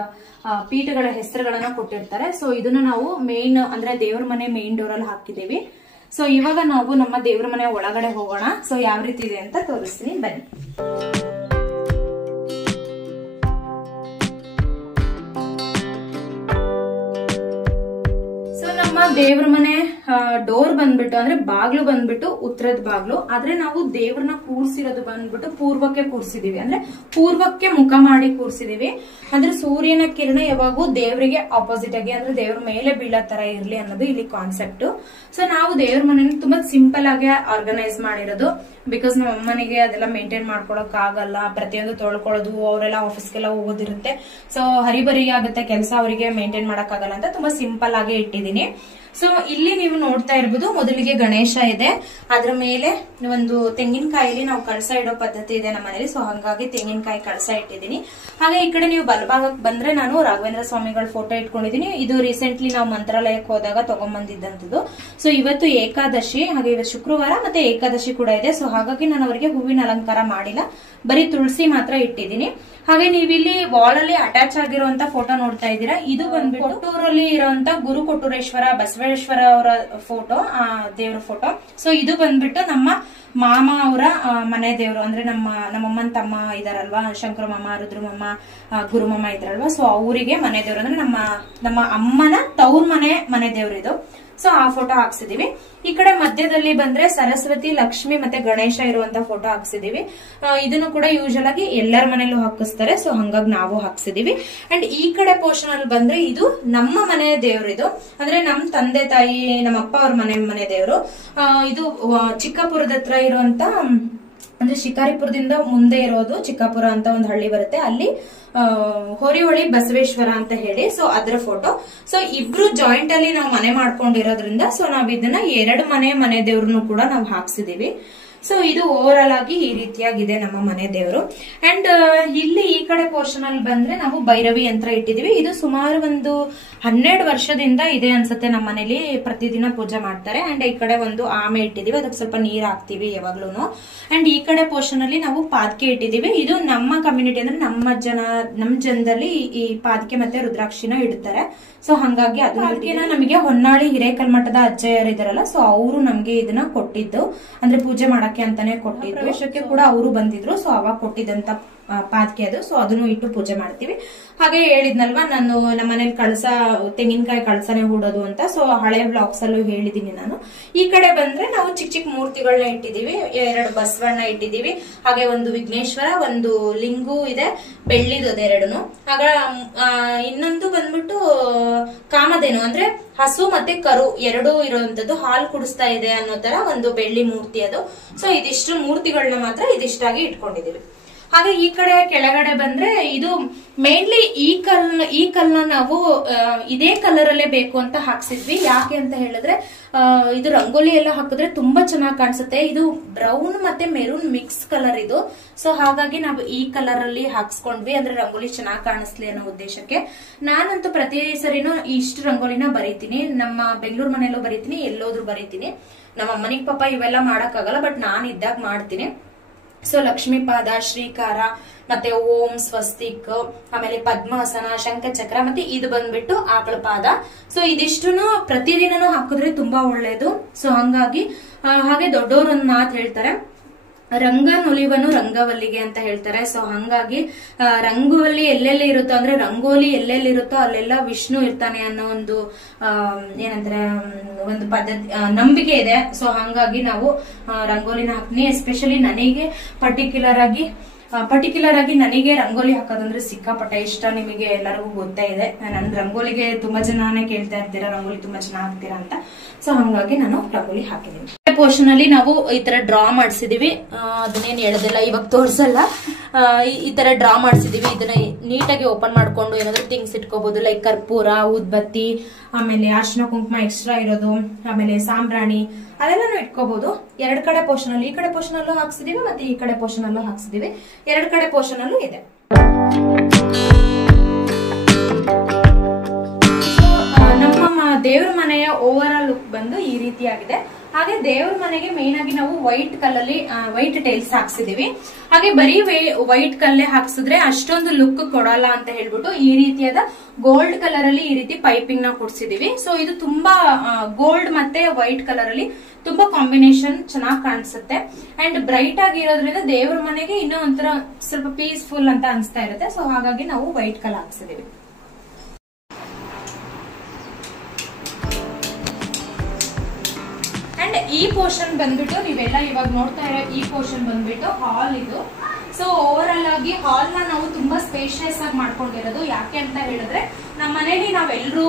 ಪೀಠಗಳ ಹೆಸರುಗಳನ್ನ ಕೊಟ್ಟಿರ್ತಾರೆ. ಸೊ ಇದನ್ನ ನಾವು ಮೇನ್ ಅಂದ್ರೆ ದೇವ್ರ ಮನೆ ಮೇನ್ ಡೋರ್ ಅಲ್ಲಿ ಹಾಕಿದೀವಿ. ಸೊ ಇವಾಗ ನಾವು ನಮ್ಮ ದೇವ್ರ ಮನೆ ಒಳಗಡೆ ಹೋಗೋಣ. ಸೊ ಯಾವ ರೀತಿ ಇದೆ ಅಂತ ತೋರಿಸ್ತೀನಿ, ಬನ್ನಿ. ದೇವ್ರ ಮನೆ ಡೋರ್ ಬಂದ್ಬಿಟ್ಟು ಅಂದ್ರೆ ಬಾಗ್ಲು ಬಂದ್ಬಿಟ್ಟು ಉತ್ತರದ ಬಾಗ್ಲು. ಆದ್ರೆ ನಾವು ದೇವ್ರನ್ನ ಕೂರ್ಸಿರೋದು ಬಂದ್ಬಿಟ್ಟು ಪೂರ್ವಕ್ಕೆ ಕೂರ್ಸಿದೀವಿ, ಅಂದ್ರೆ ಪೂರ್ವಕ್ಕೆ ಮುಖ ಮಾಡಿ ಕೂರ್ಸಿದೀವಿ. ಅಂದ್ರೆ ಸೂರ್ಯನ ಕಿರಣ ಯಾವಾಗೂ ದೇವ್ರಿಗೆ ಆಪೋಸಿಟ್ ಆಗಿ ಅಂದ್ರೆ ದೇವ್ರ ಮೇಲೆ ಬೀಳೋ ತರ ಇರ್ಲಿ ಅನ್ನೋದು ಇಲ್ಲಿ ಕಾನ್ಸೆಪ್ಟ್. ಸೊ ನಾವು ದೇವ್ರ ಮನೆನ ತುಂಬಾ ಸಿಂಪಲ್ ಆಗಿ ಆರ್ಗನೈಸ್ ಮಾಡಿರೋದು. ಬಿಕಾಸ್ ನಮ್ಮ ಅಮ್ಮನಿಗೆ ಅದೆಲ್ಲ ಮೇಂಟೈನ್ ಮಾಡ್ಕೊಳಕ್ ಆಗಲ್ಲ, ಪ್ರತಿಯೊಂದು ತೊಳ್ಕೊಳ್ಳೋದು, ಅವರೆಲ್ಲ ಆಫೀಸ್ಗೆಲ್ಲ ಹೋಗೋದಿರುತ್ತೆ. ಸೊ ಹರಿಬರಿ ಆಗುತ್ತೆ ಕೆಲಸ, ಅವರಿಗೆ ಮೇಂಟೈನ್ ಮಾಡಕ್ ಆಗಲ್ಲ ಅಂತ ತುಂಬಾ ಸಿಂಪಲ್ ಆಗಿ ಇಟ್ಟಿದ್ದೀನಿ. ಸೊ ಇಲ್ಲಿ ನೀವು ನೋಡ್ತಾ ಇರ್ಬೋದು, ಮೊದಲಿಗೆ ಗಣೇಶ ಇದೆ, ಅದ್ರ ಮೇಲೆ ಒಂದು ತೆಂಗಿನಕಾಯಿಲಿ ನಾವು ಕಳಸ ಇಡೋ ಪದ್ಧತಿ ಇದೆ ನಮ್ಮ ಮನೇಲಿ. ಸೊ ಹಂಗಾಗಿ ತೆಂಗಿನಕಾಯಿ ಕಳಸ ಇಟ್ಟಿದ್ದೀನಿ. ಹಾಗೆ ಈ ಕಡೆ ನೀವು ಬಲಭಾಗಕ್ಕೆ ಬಂದ್ರೆ ನಾನು ರಾಘವೇಂದ್ರ ಸ್ವಾಮಿಗಳ ಫೋಟೋ ಇಟ್ಕೊಂಡಿದ್ದೀನಿ. ಇದು ರೀಸೆಂಟ್ಲಿ ನಾವು ಮಂತ್ರಾಲಯಕ್ಕೆ ಹೋದಾಗ ತಗೊಂಡ್ಬಂದಿದ್ದಂಥದ್ದು. ಸೊ ಇವತ್ತು ಏಕಾದಶಿ, ಹಾಗೆ ಇವತ್ತು ಶುಕ್ರವಾರ ಮತ್ತೆ ಏಕಾದಶಿ ಕೂಡ ಇದೆ. ಸೊ ಹಾಗಾಗಿ ನಾನು ಅವರಿಗೆ ಹೂವಿನ ಅಲಂಕಾರ ಮಾಡಿಲ್ಲ, ಬರೀ ತುಳಸಿ ಮಾತ್ರ ಇಟ್ಟಿದ್ದೀನಿ. ಹಾಗೆ ನೀವಿಲ್ಲಿ ವಾಲ್ ಅಲ್ಲಿ ಅಟ್ಯಾಚ್ ಆಗಿರುವಂತ ಫೋಟೋ ನೋಡ್ತಾ ಇದ್ದೀರಾ, ಇದು ಬಂದ್ಬಿಟ್ಟು ಕೊಟ್ಟೂರಲ್ಲಿ ಇರುವಂತ ಗುರು ಕೊಟ್ಟೂರೇಶ್ವರ ಬಸವೇಶ್ವರ ಅವರ ಫೋಟೋ, ದೇವ್ರ ಫೋಟೋ. ಸೊ ಇದು ಬಂದ್ಬಿಟ್ಟು ನಮ್ಮ ಮಾಮ ಅವರ ಮನೆ ದೇವ್ರು, ಅಂದ್ರೆ ನಮ್ಮಮ್ಮನ ತಮ್ಮ ಇದಾರಲ್ವಾ, ಶಂಕರ ಮಾಮ, ರುದ್ರಮಮ್ಮ, ಗುರುಮಮ್ಮ ಇದ್ರಲ್ವಾ. ಸೊ ಅವರಿಗೆ ಮನೆ ದೇವ್ರು ಅಂದ್ರೆ ನಮ್ಮ ಅಮ್ಮನ ತವ್ರ ಮನೆ ದೇವ್ರು ಇದು. ಸೊ ಆ ಫೋಟೋ ಹಾಕ್ಸಿದೀವಿ. ಈ ಕಡೆ ಮಧ್ಯದಲ್ಲಿ ಬಂದ್ರೆ ಸರಸ್ವತಿ, ಲಕ್ಷ್ಮಿ ಮತ್ತೆ ಗಣೇಶ ಇರುವಂತ ಫೋಟೋ ಹಾಕ್ಸಿದೀವಿ. ಇದನ್ನು ಕೂಡ ಯೂಶಲ್ ಆಗಿ ಎಲ್ಲರ ಮನೇಲೂ ಹಾಕಿಸ್ತಾರೆ. ಸೊ ಹಂಗಾಗಿ ನಾವು ಹಾಕ್ಸಿದೀವಿ. ಅಂಡ್ ಈ ಕಡೆ ಪೋರ್ಷನ್ ಅಲ್ಲಿ ಬಂದ್ರೆ ಇದು ನಮ್ಮ ಮನೆ ದೇವ್ರು. ಇದು ಅಂದ್ರೆ ನಮ್ ತಂದೆ ತಾಯಿ, ನಮ್ಮ ಅಪ್ಪ ಅವ್ರ ಮನೆ ದೇವ್ರು. ಇದು ಚಿಕ್ಕಪುರದ ಹತ್ರ ಇರುವಂತ ಅಂದ್ರೆ ಶಿಕಾರಿಪುರದಿಂದ ಮುಂದೆ ಇರೋದು ಚಿಕ್ಕಾಪುರ ಅಂತ ಒಂದು ಹಳ್ಳಿ ಬರುತ್ತೆ, ಅಲ್ಲಿ ಹೊರಿಹೊಳಿ ಬಸವೇಶ್ವರ ಅಂತ ಹೇಳಿ. ಸೊ ಅದ್ರ ಫೋಟೋ. ಸೊ ಇಬ್ರು ಜಾಯಿಂಟ್ ಅಲ್ಲಿ ನಾವು ಮನೆ ಮಾಡ್ಕೊಂಡಿರೋದ್ರಿಂದ ಸೊ ನಾವ್ ಇದನ್ನ 2 ಮನೆ ದೇವ್ರನ್ನು ಕೂಡ ನಾವು ಹಾಕ್ಸಿದೀವಿ. ಸೊ ಇದು ಓವರ್ ಆಲ್ ಆಗಿ ಈ ರೀತಿಯಾಗಿದೆ ನಮ್ಮ ಮನೆ ದೇವರು. ಅಂಡ್ ಇಲ್ಲಿ ಈ ಕಡೆ ಪೋರ್ಷನ್ ಅಲ್ಲಿ ಬಂದ್ರೆ ನಾವು ಭೈರವಿ ಯಂತ್ರ ಇಟ್ಟಿದೀವಿ. ಇದು ಸುಮಾರು ಒಂದು 12 ವರ್ಷದಿಂದ ಇದೆ ಅನ್ಸುತ್ತೆ ನಮ್ಮ ಮನೇಲಿ, ಪ್ರತಿದಿನ ಪೂಜೆ ಮಾಡ್ತಾರೆ. ಅಂಡ್ ಈ ಕಡೆ ಒಂದು ಆಮೆ ಇಟ್ಟಿದೀವಿ, ಅದಕ್ಕೆ ಸ್ವಲ್ಪ ನೀರ್ ಹಾಕ್ತಿವಿ ಯಾವಾಗ್ಲೂ. ಅಂಡ್ ಈ ಕಡೆ ಪೋರ್ಷನ್ ಅಲ್ಲಿ ನಾವು ಪಾದಕೆ ಇಟ್ಟಿದೀವಿ. ಇದು ನಮ್ಮ ಕಮ್ಯುನಿಟಿ ಅಂದ್ರೆ ನಮ್ಮ ಜನದಲ್ಲಿ ಈ ಪಾದಕೆ ಮತ್ತೆ ರುದ್ರಾಕ್ಷಿನ ಇಡ್ತಾರೆ. ಸೊ ಹಂಗಾಗಿ ಅದನ್ನ ನಮಗೆ ಹೊನ್ನಾಳಿ ಹಿರೇಕಲ್ಮಠದ ಅಜ್ಜಯ್ಯರು ಇದಾರಲ್ಲ, ಸೊ ಅವರು ನಮ್ಗೆ ಇದನ್ನ ಕೊಟ್ಟಿದ್ದು, ಅಂದ್ರೆ ಪೂಜೆ ಮಾಡಕ್ಕೆ ಅಂತಾನೆ ಕೊಟ್ಟಿದ್ದು. ಪ್ರವೇಶಕ್ಕೆ ಕೂಡ ಅವರು ಬಂದಿದ್ರು, ಸೊ ಅವಾಗ ಕೊಟ್ಟಿದ್ದಂತ ಪಾದಕೆ ಅದು. ಸೊ ಅದನ್ನು ಇಟ್ಟು ಪೂಜೆ ಮಾಡ್ತೀವಿ. ಹಾಗೆ ಹೇಳಿದ್ನಲ್ವಾ ನಾನು ನಮ್ಮ ಮನೇಲಿ ತೆಂಗಿನಕಾಯಿ ಕಳಸನೆ ಹೂಡೋದು ಅಂತ. ಸೊ ಹಳೆ ಬ್ಲಾಗ್ಸ್ ಅಲ್ಲೂ ಹೇಳಿದೀನಿ ನಾನು. ಈ ಕಡೆ ಬಂದ್ರೆ ನಾವು ಚಿಕ್ಕ ಚಿಕ್ಕ ಮೂರ್ತಿಗಳನ್ನ ಇಟ್ಟಿದೀವಿ. 2 ಬಸವಣ್ಣ ಇಟ್ಟಿದೀವಿ, ಹಾಗೆ ಒಂದು ವಿಘ್ನೇಶ್ವರ, ಒಂದು ಲಿಂಗು ಇದೆ, ಬೆಳ್ಳಿದು ಅದೆರಡುನು. ಆಗ ಇನ್ನೊಂದು ಬಂದ್ಬಿಟ್ಟು ಕಾಮಧೇನು ಅಂದ್ರೆ ಹಸು ಮತ್ತೆ ಕರು ಎರಡೂ ಇರುವಂತದ್ದು, ಹಾಲು ಕುಡಿಸ್ತಾ ಇದೆ ಅನ್ನೋ ತರ ಒಂದು ಬೆಳ್ಳಿ ಮೂರ್ತಿ ಅದು. ಸೊ ಇದಿಷ್ಟು ಮೂರ್ತಿಗಳನ್ನ ಮಾತ್ರ ಇದಿಷ್ಟಾಗಿ ಇಟ್ಕೊಂಡಿದೀವಿ. ಹಾಗೆ ಈ ಕಡೆ ಕೆಳಗಡೆ ಬಂದ್ರೆ ಇದು ಮೇನ್ಲಿ ಈ ಕಲ್ನ ನಾವು ಇದೇ ಕಲರ್ ಅಲ್ಲೇ ಬೇಕು ಅಂತ ಹಾಕ್ಸಿದ್ವಿ. ಯಾಕೆ ಅಂತ ಹೇಳಿದ್ರೆ ಇದು ರಂಗೋಲಿ ಎಲ್ಲ ಹಾಕಿದ್ರೆ ತುಂಬಾ ಚೆನ್ನಾಗಿ ಕಾಣಿಸುತ್ತೆ. ಇದು ಬ್ರೌನ್ ಮತ್ತೆ ಮೆರೂನ್ ಮಿಕ್ಸ್ ಕಲರ್ ಇದು. ಸೊ ಹಾಗಾಗಿ ನಾವು ಈ ಕಲರ್ ಅಲ್ಲಿ ಹಾಕ್ಸ್ಕೊಂಡ್ವಿ, ಅಂದ್ರೆ ರಂಗೋಲಿ ಚೆನ್ನಾಗಿ ಕಾಣಿಸ್ಲಿ ಅನ್ನೋ ಉದ್ದೇಶಕ್ಕೆ. ನಾನಂತೂ ಪ್ರತಿ ಸರಿನೂ ಇಷ್ಟು ರಂಗೋಲಿನ ಬರೀತೀನಿ. ನಮ್ಮ ಬೆಂಗಳೂರು ಮನೆಯಲ್ಲೂ ಬರೀತೀನಿ, ಎಲ್ಲೋದ್ರು ಬರೀತೀನಿ. ನಮ್ಮ ಅಮ್ಮನಿಗೆ ಪಾಪ ಇವೆಲ್ಲ ಮಾಡಕ್ಕಾಗಲ್ಲ, ಬಟ್ ನಾನು ಇದ್ದಾಗ ಮಾಡ್ತೀನಿ. ಸೊ ಲಕ್ಷ್ಮೀ ಪಾದ, ಶ್ರೀಕಾರ, ಮತ್ತೆ ಓಂ, ಸ್ವಸ್ತಿಕ್, ಆಮೇಲೆ ಪದ್ಮಾಸನ, ಶಂಖಚಕ್ರ, ಮತ್ತೆ ಇದು ಬಂದ್ಬಿಟ್ಟು ಆಕಳ ಪಾದ. ಸೊ ಇದಿಷ್ಟುನು ಪ್ರತಿದಿನನೂ ಹಾಕಿದ್ರೆ ತುಂಬಾ ಒಳ್ಳೇದು. ಸೊ ಹಂಗಾಗಿ ಹಾಗೆ ದೊಡ್ಡವರು ಒಂದು ಮಾತು ಹೇಳ್ತಾರೆ, ರಂಗನೊಲಿವನು ರಂಗವಲ್ಲಿಗೆ ಅಂತ ಹೇಳ್ತಾರೆ. ಸೊ ಹಂಗಾಗಿ ರಂಗೋಲಿ ಎಲ್ಲೆಲ್ಲಿ ಇರುತ್ತೋ, ಅಂದ್ರೆ ರಂಗೋಲಿ ಎಲ್ಲೆಲ್ಲಿ ಇರುತ್ತೋ ಅಲ್ಲೆಲ್ಲ ವಿಷ್ಣು ಇರ್ತಾನೆ ಅನ್ನೋ ಒಂದು ಏನಂತಾರೆ ಒಂದು ಪದ್ಧತಿ, ನಂಬಿಕೆ ಇದೆ. ಸೊ ಹಂಗಾಗಿ ನಾವು ರಂಗೋಲಿನ ಹಾಕ್ತೀನಿ. ಎಸ್ಪೆಷಲಿ ನನಗೆ ಪರ್ಟಿಕ್ಯುಲರ್ ಆಗಿ ನನಗೆ ರಂಗೋಲಿ ಹಾಕೋದಂದ್ರೆ ಸಿಕ್ಕಾಪಟ್ಟೆ ಇಷ್ಟ. ನಿಮಗೆ ಎಲ್ಲರಿಗೂ ಗೊತ್ತೇ ಇದೆ, ನನ್ ರಂಗೋಲಿಗೆ ತುಂಬಾ ಜನನೇ ಕೇಳ್ತಾ ಇರ್ತೀರಾ ರಂಗೋಲಿ ತುಂಬಾ ಚೆನ್ನಾಗಿ ಹಾಕ್ತೀರಾ ಅಂತ. ಸೊ ಹಂಗಾಗಿ ನಾನು ರಂಗೋಲಿ ಹಾಕಿದೀನಿ. ಪೋರ್ಷನ್ ಅಲ್ಲಿ ನಾವು ಈ ತರ ಡ್ರಾ ಮಾಡ್ಸಿದೀವಿ, ಅದನ್ನೇನು ಹೇಳೋದಿಲ್ಲ ಇವಾಗ ತೋರ್ಸಲ್ಲ. ಈ ತರ ಡ್ರಾ ಮಾಡ್ಸಿದೀವಿ. ಇದನ್ನ ನೀಟಾಗಿ ಓಪನ್ ಮಾಡ್ಕೊಂಡು ಏನಾದ್ರು ಥಿಂಗ್ಸ್ ಇಟ್ಕೋಬಹುದು, ಲೈಕ್ ಕರ್ಪೂರ, ಊದ್ಬತ್ತಿ, ಆಮೇಲೆ ಅರ್ಶಿನ ಕುಂಕುಮ ಎಕ್ಸ್ಟ್ರಾ ಇರೋದು, ಆಮೇಲೆ ಸಾಂಬ್ರಾಣಿ ಅದೆಲ್ಲಾನು ಇಟ್ಕೋಬಹುದು. 2 ಕಡೆ ಪೋರ್ಷನ್ ಅಲ್ಲಿ, ಈ ಕಡೆ ಪೋರ್ಷನ್ ಅಲ್ಲೂ ಹಾಕ್ಸಿದೀವಿ ಮತ್ತೆ ಈ ಕಡೆ ಪೋರ್ಷನ್ ಅಲ್ಲೂ ಹಾಕ್ಸಿದೀವಿ. 2 ಕಡೆ ಪೋರ್ಷನ್ ಅಲ್ಲೂ ಇದೆ. ನಮ್ಮ ದೇವ್ರ ಮನೆಯ ಓವರ್ ಆಲ್ ಲುಕ್ ಬಂದು ಈ ರೀತಿಯಾಗಿದೆ. ಹಾಗೆ ದೇವ್ರ ಮನೆಗೆ ಮೇನ್ ಆಗಿ ನಾವು ವೈಟ್ ಟೈಲ್ಸ್ ಹಾಕ್ಸಿದೀವಿ. ಹಾಗೆ ಬರೀ ವೈಟ್ ಕಲ್ಲೇ ಹಾಕ್ಸಿದ್ರೆ ಅಷ್ಟೊಂದು ಲುಕ್ ಕೊಡಲ್ಲ ಅಂತ ಹೇಳ್ಬಿಟ್ಟು ಈ ರೀತಿಯಾದ ಗೋಲ್ಡ್ ಕಲರ್ ಅಲ್ಲಿ ಈ ರೀತಿ ಪೈಪಿಂಗ್ ನ ಕೊಡ್ಸಿದೀವಿ. ಸೊ ಇದು ತುಂಬಾ ಗೋಲ್ಡ್ ಮತ್ತೆ ವೈಟ್ ಕಲರ್ ಅಲ್ಲಿ ತುಂಬಾ ಕಾಂಬಿನೇಷನ್ ಚೆನ್ನಾಗಿ ಕಾಣಿಸುತ್ತೆ. ಅಂಡ್ ಬ್ರೈಟ್ ಆಗಿರೋದ್ರಿಂದ ದೇವ್ರ ಮನೆಗೆ ಇನ್ನೂ ಒಂಥರ ಸ್ವಲ್ಪ ಪೀಸ್ಫುಲ್ ಅಂತ ಅನ್ಸ್ತಾ ಇರುತ್ತೆ. ಸೊ ಹಾಗಾಗಿ ನಾವು ವೈಟ್ ಕಲರ್ ಹಾಕ್ಸಿದೀವಿ. ಅಂಡ್ ಈ ಪೋರ್ಷನ್ ಬಂದ್ಬಿಟ್ಟು ನೀವೆಲ್ಲ ಇವಾಗ ನೋಡ್ತಾ ಇರೋ ಈ ಪೋರ್ಷನ್ ಬಂದ್ಬಿಟ್ಟು ಹಾಲ್ ಇದು. ಸೊ ಓವರ್ ಆಲ್ ಆಗಿ ಹಾಲ್ ನ ನಾವು ತುಂಬಾ ಸ್ಪೇಷಿಯಸ್ ಆಗಿ ಮಾಡ್ಕೊಂಡಿರೋದು. ಯಾಕೆ ಅಂತ ಹೇಳಿದ್ರೆ ನಮ್ಮ ಮನೇಲಿ ನಾವೆಲ್ಲರೂ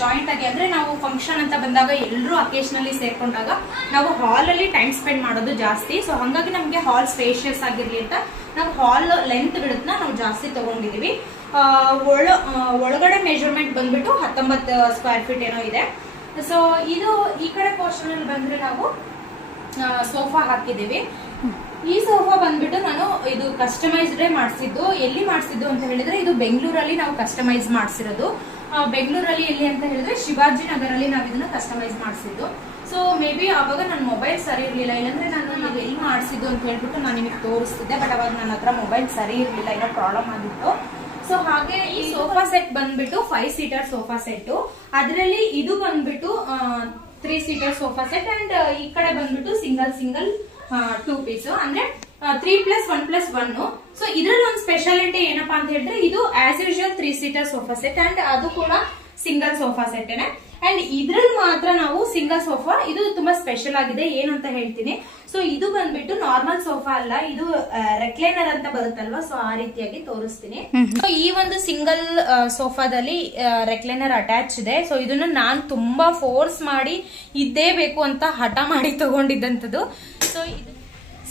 ಜಾಯಿಂಟ್ ಆಗಿ, ಅಂದ್ರೆ ನಾವು ಫಂಕ್ಷನ್ ಅಂತ ಬಂದಾಗ ಎಲ್ಲರೂ ಅಕೇಶನಲಿ ಸೇರ್ಕೊಂಡಾಗ ನಾವು ಹಾಲ್ ಅಲ್ಲಿ ಟೈಮ್ ಸ್ಪೆಂಡ್ ಮಾಡೋದು ಜಾಸ್ತಿ. ಸೊ ಹಂಗಾಗಿ ನಮ್ಗೆ ಹಾಲ್ ಸ್ಪೇಷಿಯಸ್ ಆಗಿರ್ಲಿ ಅಂತ ನಾವು ಹಾಲ್ ಲೆಂತ್ ಬಿಡೋದನ್ನ ನಾವು ಜಾಸ್ತಿ ತಗೊಂಡಿದೀವಿ. ಒಳಗಡೆ ಮೆಜರ್ಮೆಂಟ್ ಬಂದ್ಬಿಟ್ಟು 19 ಸ್ಕ್ವೇರ್ ಫೀಟ್ ಏನೋ ಇದೆ. ಸೊ ಇದು ಈ ಕಡೆ ಪೋರ್ಷನ್ ಅಲ್ಲಿ ಬಂದ್ರೆ ನಾವು ಸೋಫಾ ಹಾಕಿದೀವಿ. ಈ ಸೋಫಾ ಬಂದ್ಬಿಟ್ಟು ನಾನು ಇದು ಕಸ್ಟಮೈಸ್ಡ್ ಮಾಡಿಸಿದ್ದು. ಎಲ್ಲಿ ಮಾಡಿಸಿದ್ದು ಅಂತ ಹೇಳಿದ್ರೆ ಇದು ಬೆಂಗಳೂರಲ್ಲಿ ನಾವು ಕಸ್ಟಮೈಸ್ ಮಾಡಿಸಿರೋದು. ಬೆಂಗಳೂರಲ್ಲಿ ಎಲ್ಲಿ ಅಂತ ಹೇಳಿದ್ರೆ ಶಿವಾಜಿ ನಗರಲ್ಲಿ ನಾವು ಇದನ್ನ ಕಸ್ಟಮೈಸ್ ಮಾಡಿಸಿದ್ದು. ಸೊ ಮೇ ಬಿ ಅವಾಗ ನನ್ನ ಮೊಬೈಲ್ ಸರಿ ಇರ್ಲಿಲ್ಲ, ಇಲ್ಲಾಂದ್ರೆ ನಾವು ಎಲ್ಲಿ ಮಾಡಿಸಿದ್ದು ಅಂತ ಹೇಳ್ಬಿಟ್ಟು ನಾನು ನಿಮಗೆ ತೋರಿಸ್ತಿದ್ದೆ. ಬಟ್ ಅವಾಗ ನನ್ನ ಹತ್ರ ಮೊಬೈಲ್ ಸರಿ ಇರ್ಲಿಲ್ಲ, ಏನೋ ಪ್ರಾಬ್ಲಮ್ ಆಗಿತ್ತು. ಸೊ ಹಾಗೆ ಈ ಸೋಫಾ ಸೆಟ್ ಬಂದ್ಬಿಟ್ಟು 5 ಸೀಟರ್ ಸೋಫಾ ಸೆಟ್. ಅದರಲ್ಲಿ ಇದು ಬಂದ್ಬಿಟ್ಟು 3 ಸೀಟರ್ ಸೋಫಾ ಸೆಟ್. ಅಂಡ್ ಈ ಕಡೆ ಬಂದ್ಬಿಟ್ಟು ಸಿಂಗಲ್ 2 ಪೀಸ್, ಅಂದ್ರೆ 3+1+1. ಸೊ ಇದ್ರಲ್ಲಿ ಒಂದು ಸ್ಪೆಷಾಲಿಟಿ ಏನಪ್ಪಾ ಅಂತ ಹೇಳಿದ್ರೆ ಇದು as usual 3 seater sofa set and ಅದು ಕೂಡ ಸಿಂಗಲ್ ಸೋಫಾ ಸೆಟ್. ಅಂಡ್ ಇದ್ರಲ್ಲಿ ಮಾತ್ರ ನಾವು ಸಿಂಗಲ್ ಸೋಫಾ, ಇದು ತುಂಬಾ ಸ್ಪೆಷಲ್ ಆಗಿದೆ. ಏನು ಅಂತ ಹೇಳ್ತೀನಿ. ಸೊ ಇದು ಬಂದ್ಬಿಟ್ಟು ನಾರ್ಮಲ್ ಸೋಫಾ ಅಲ್ಲ, ಇದು ರೆಕ್ಲೈನರ್ ಅಂತ ಬರುತ್ತಲ್ವಾ, ಸೊ ಆ ರೀತಿಯಾಗಿ ತೋರಿಸ್ತೀನಿ. ಸೊ ಈ ಒಂದು ಸಿಂಗಲ್ ಸೋಫಾದಲ್ಲಿ ರೆಕ್ಲೈನರ್ ಅಟ್ಯಾಚ್ ಇದೆ. ಸೊ ಇದನ್ನ ನಾನು ತುಂಬಾ ಫೋರ್ಸ್ ಮಾಡಿ ಇದ್ದೇ ಬೇಕು ಅಂತ ಹಠ ಮಾಡಿ ತಗೊಂಡಿದ್ದಂಥದ್ದು.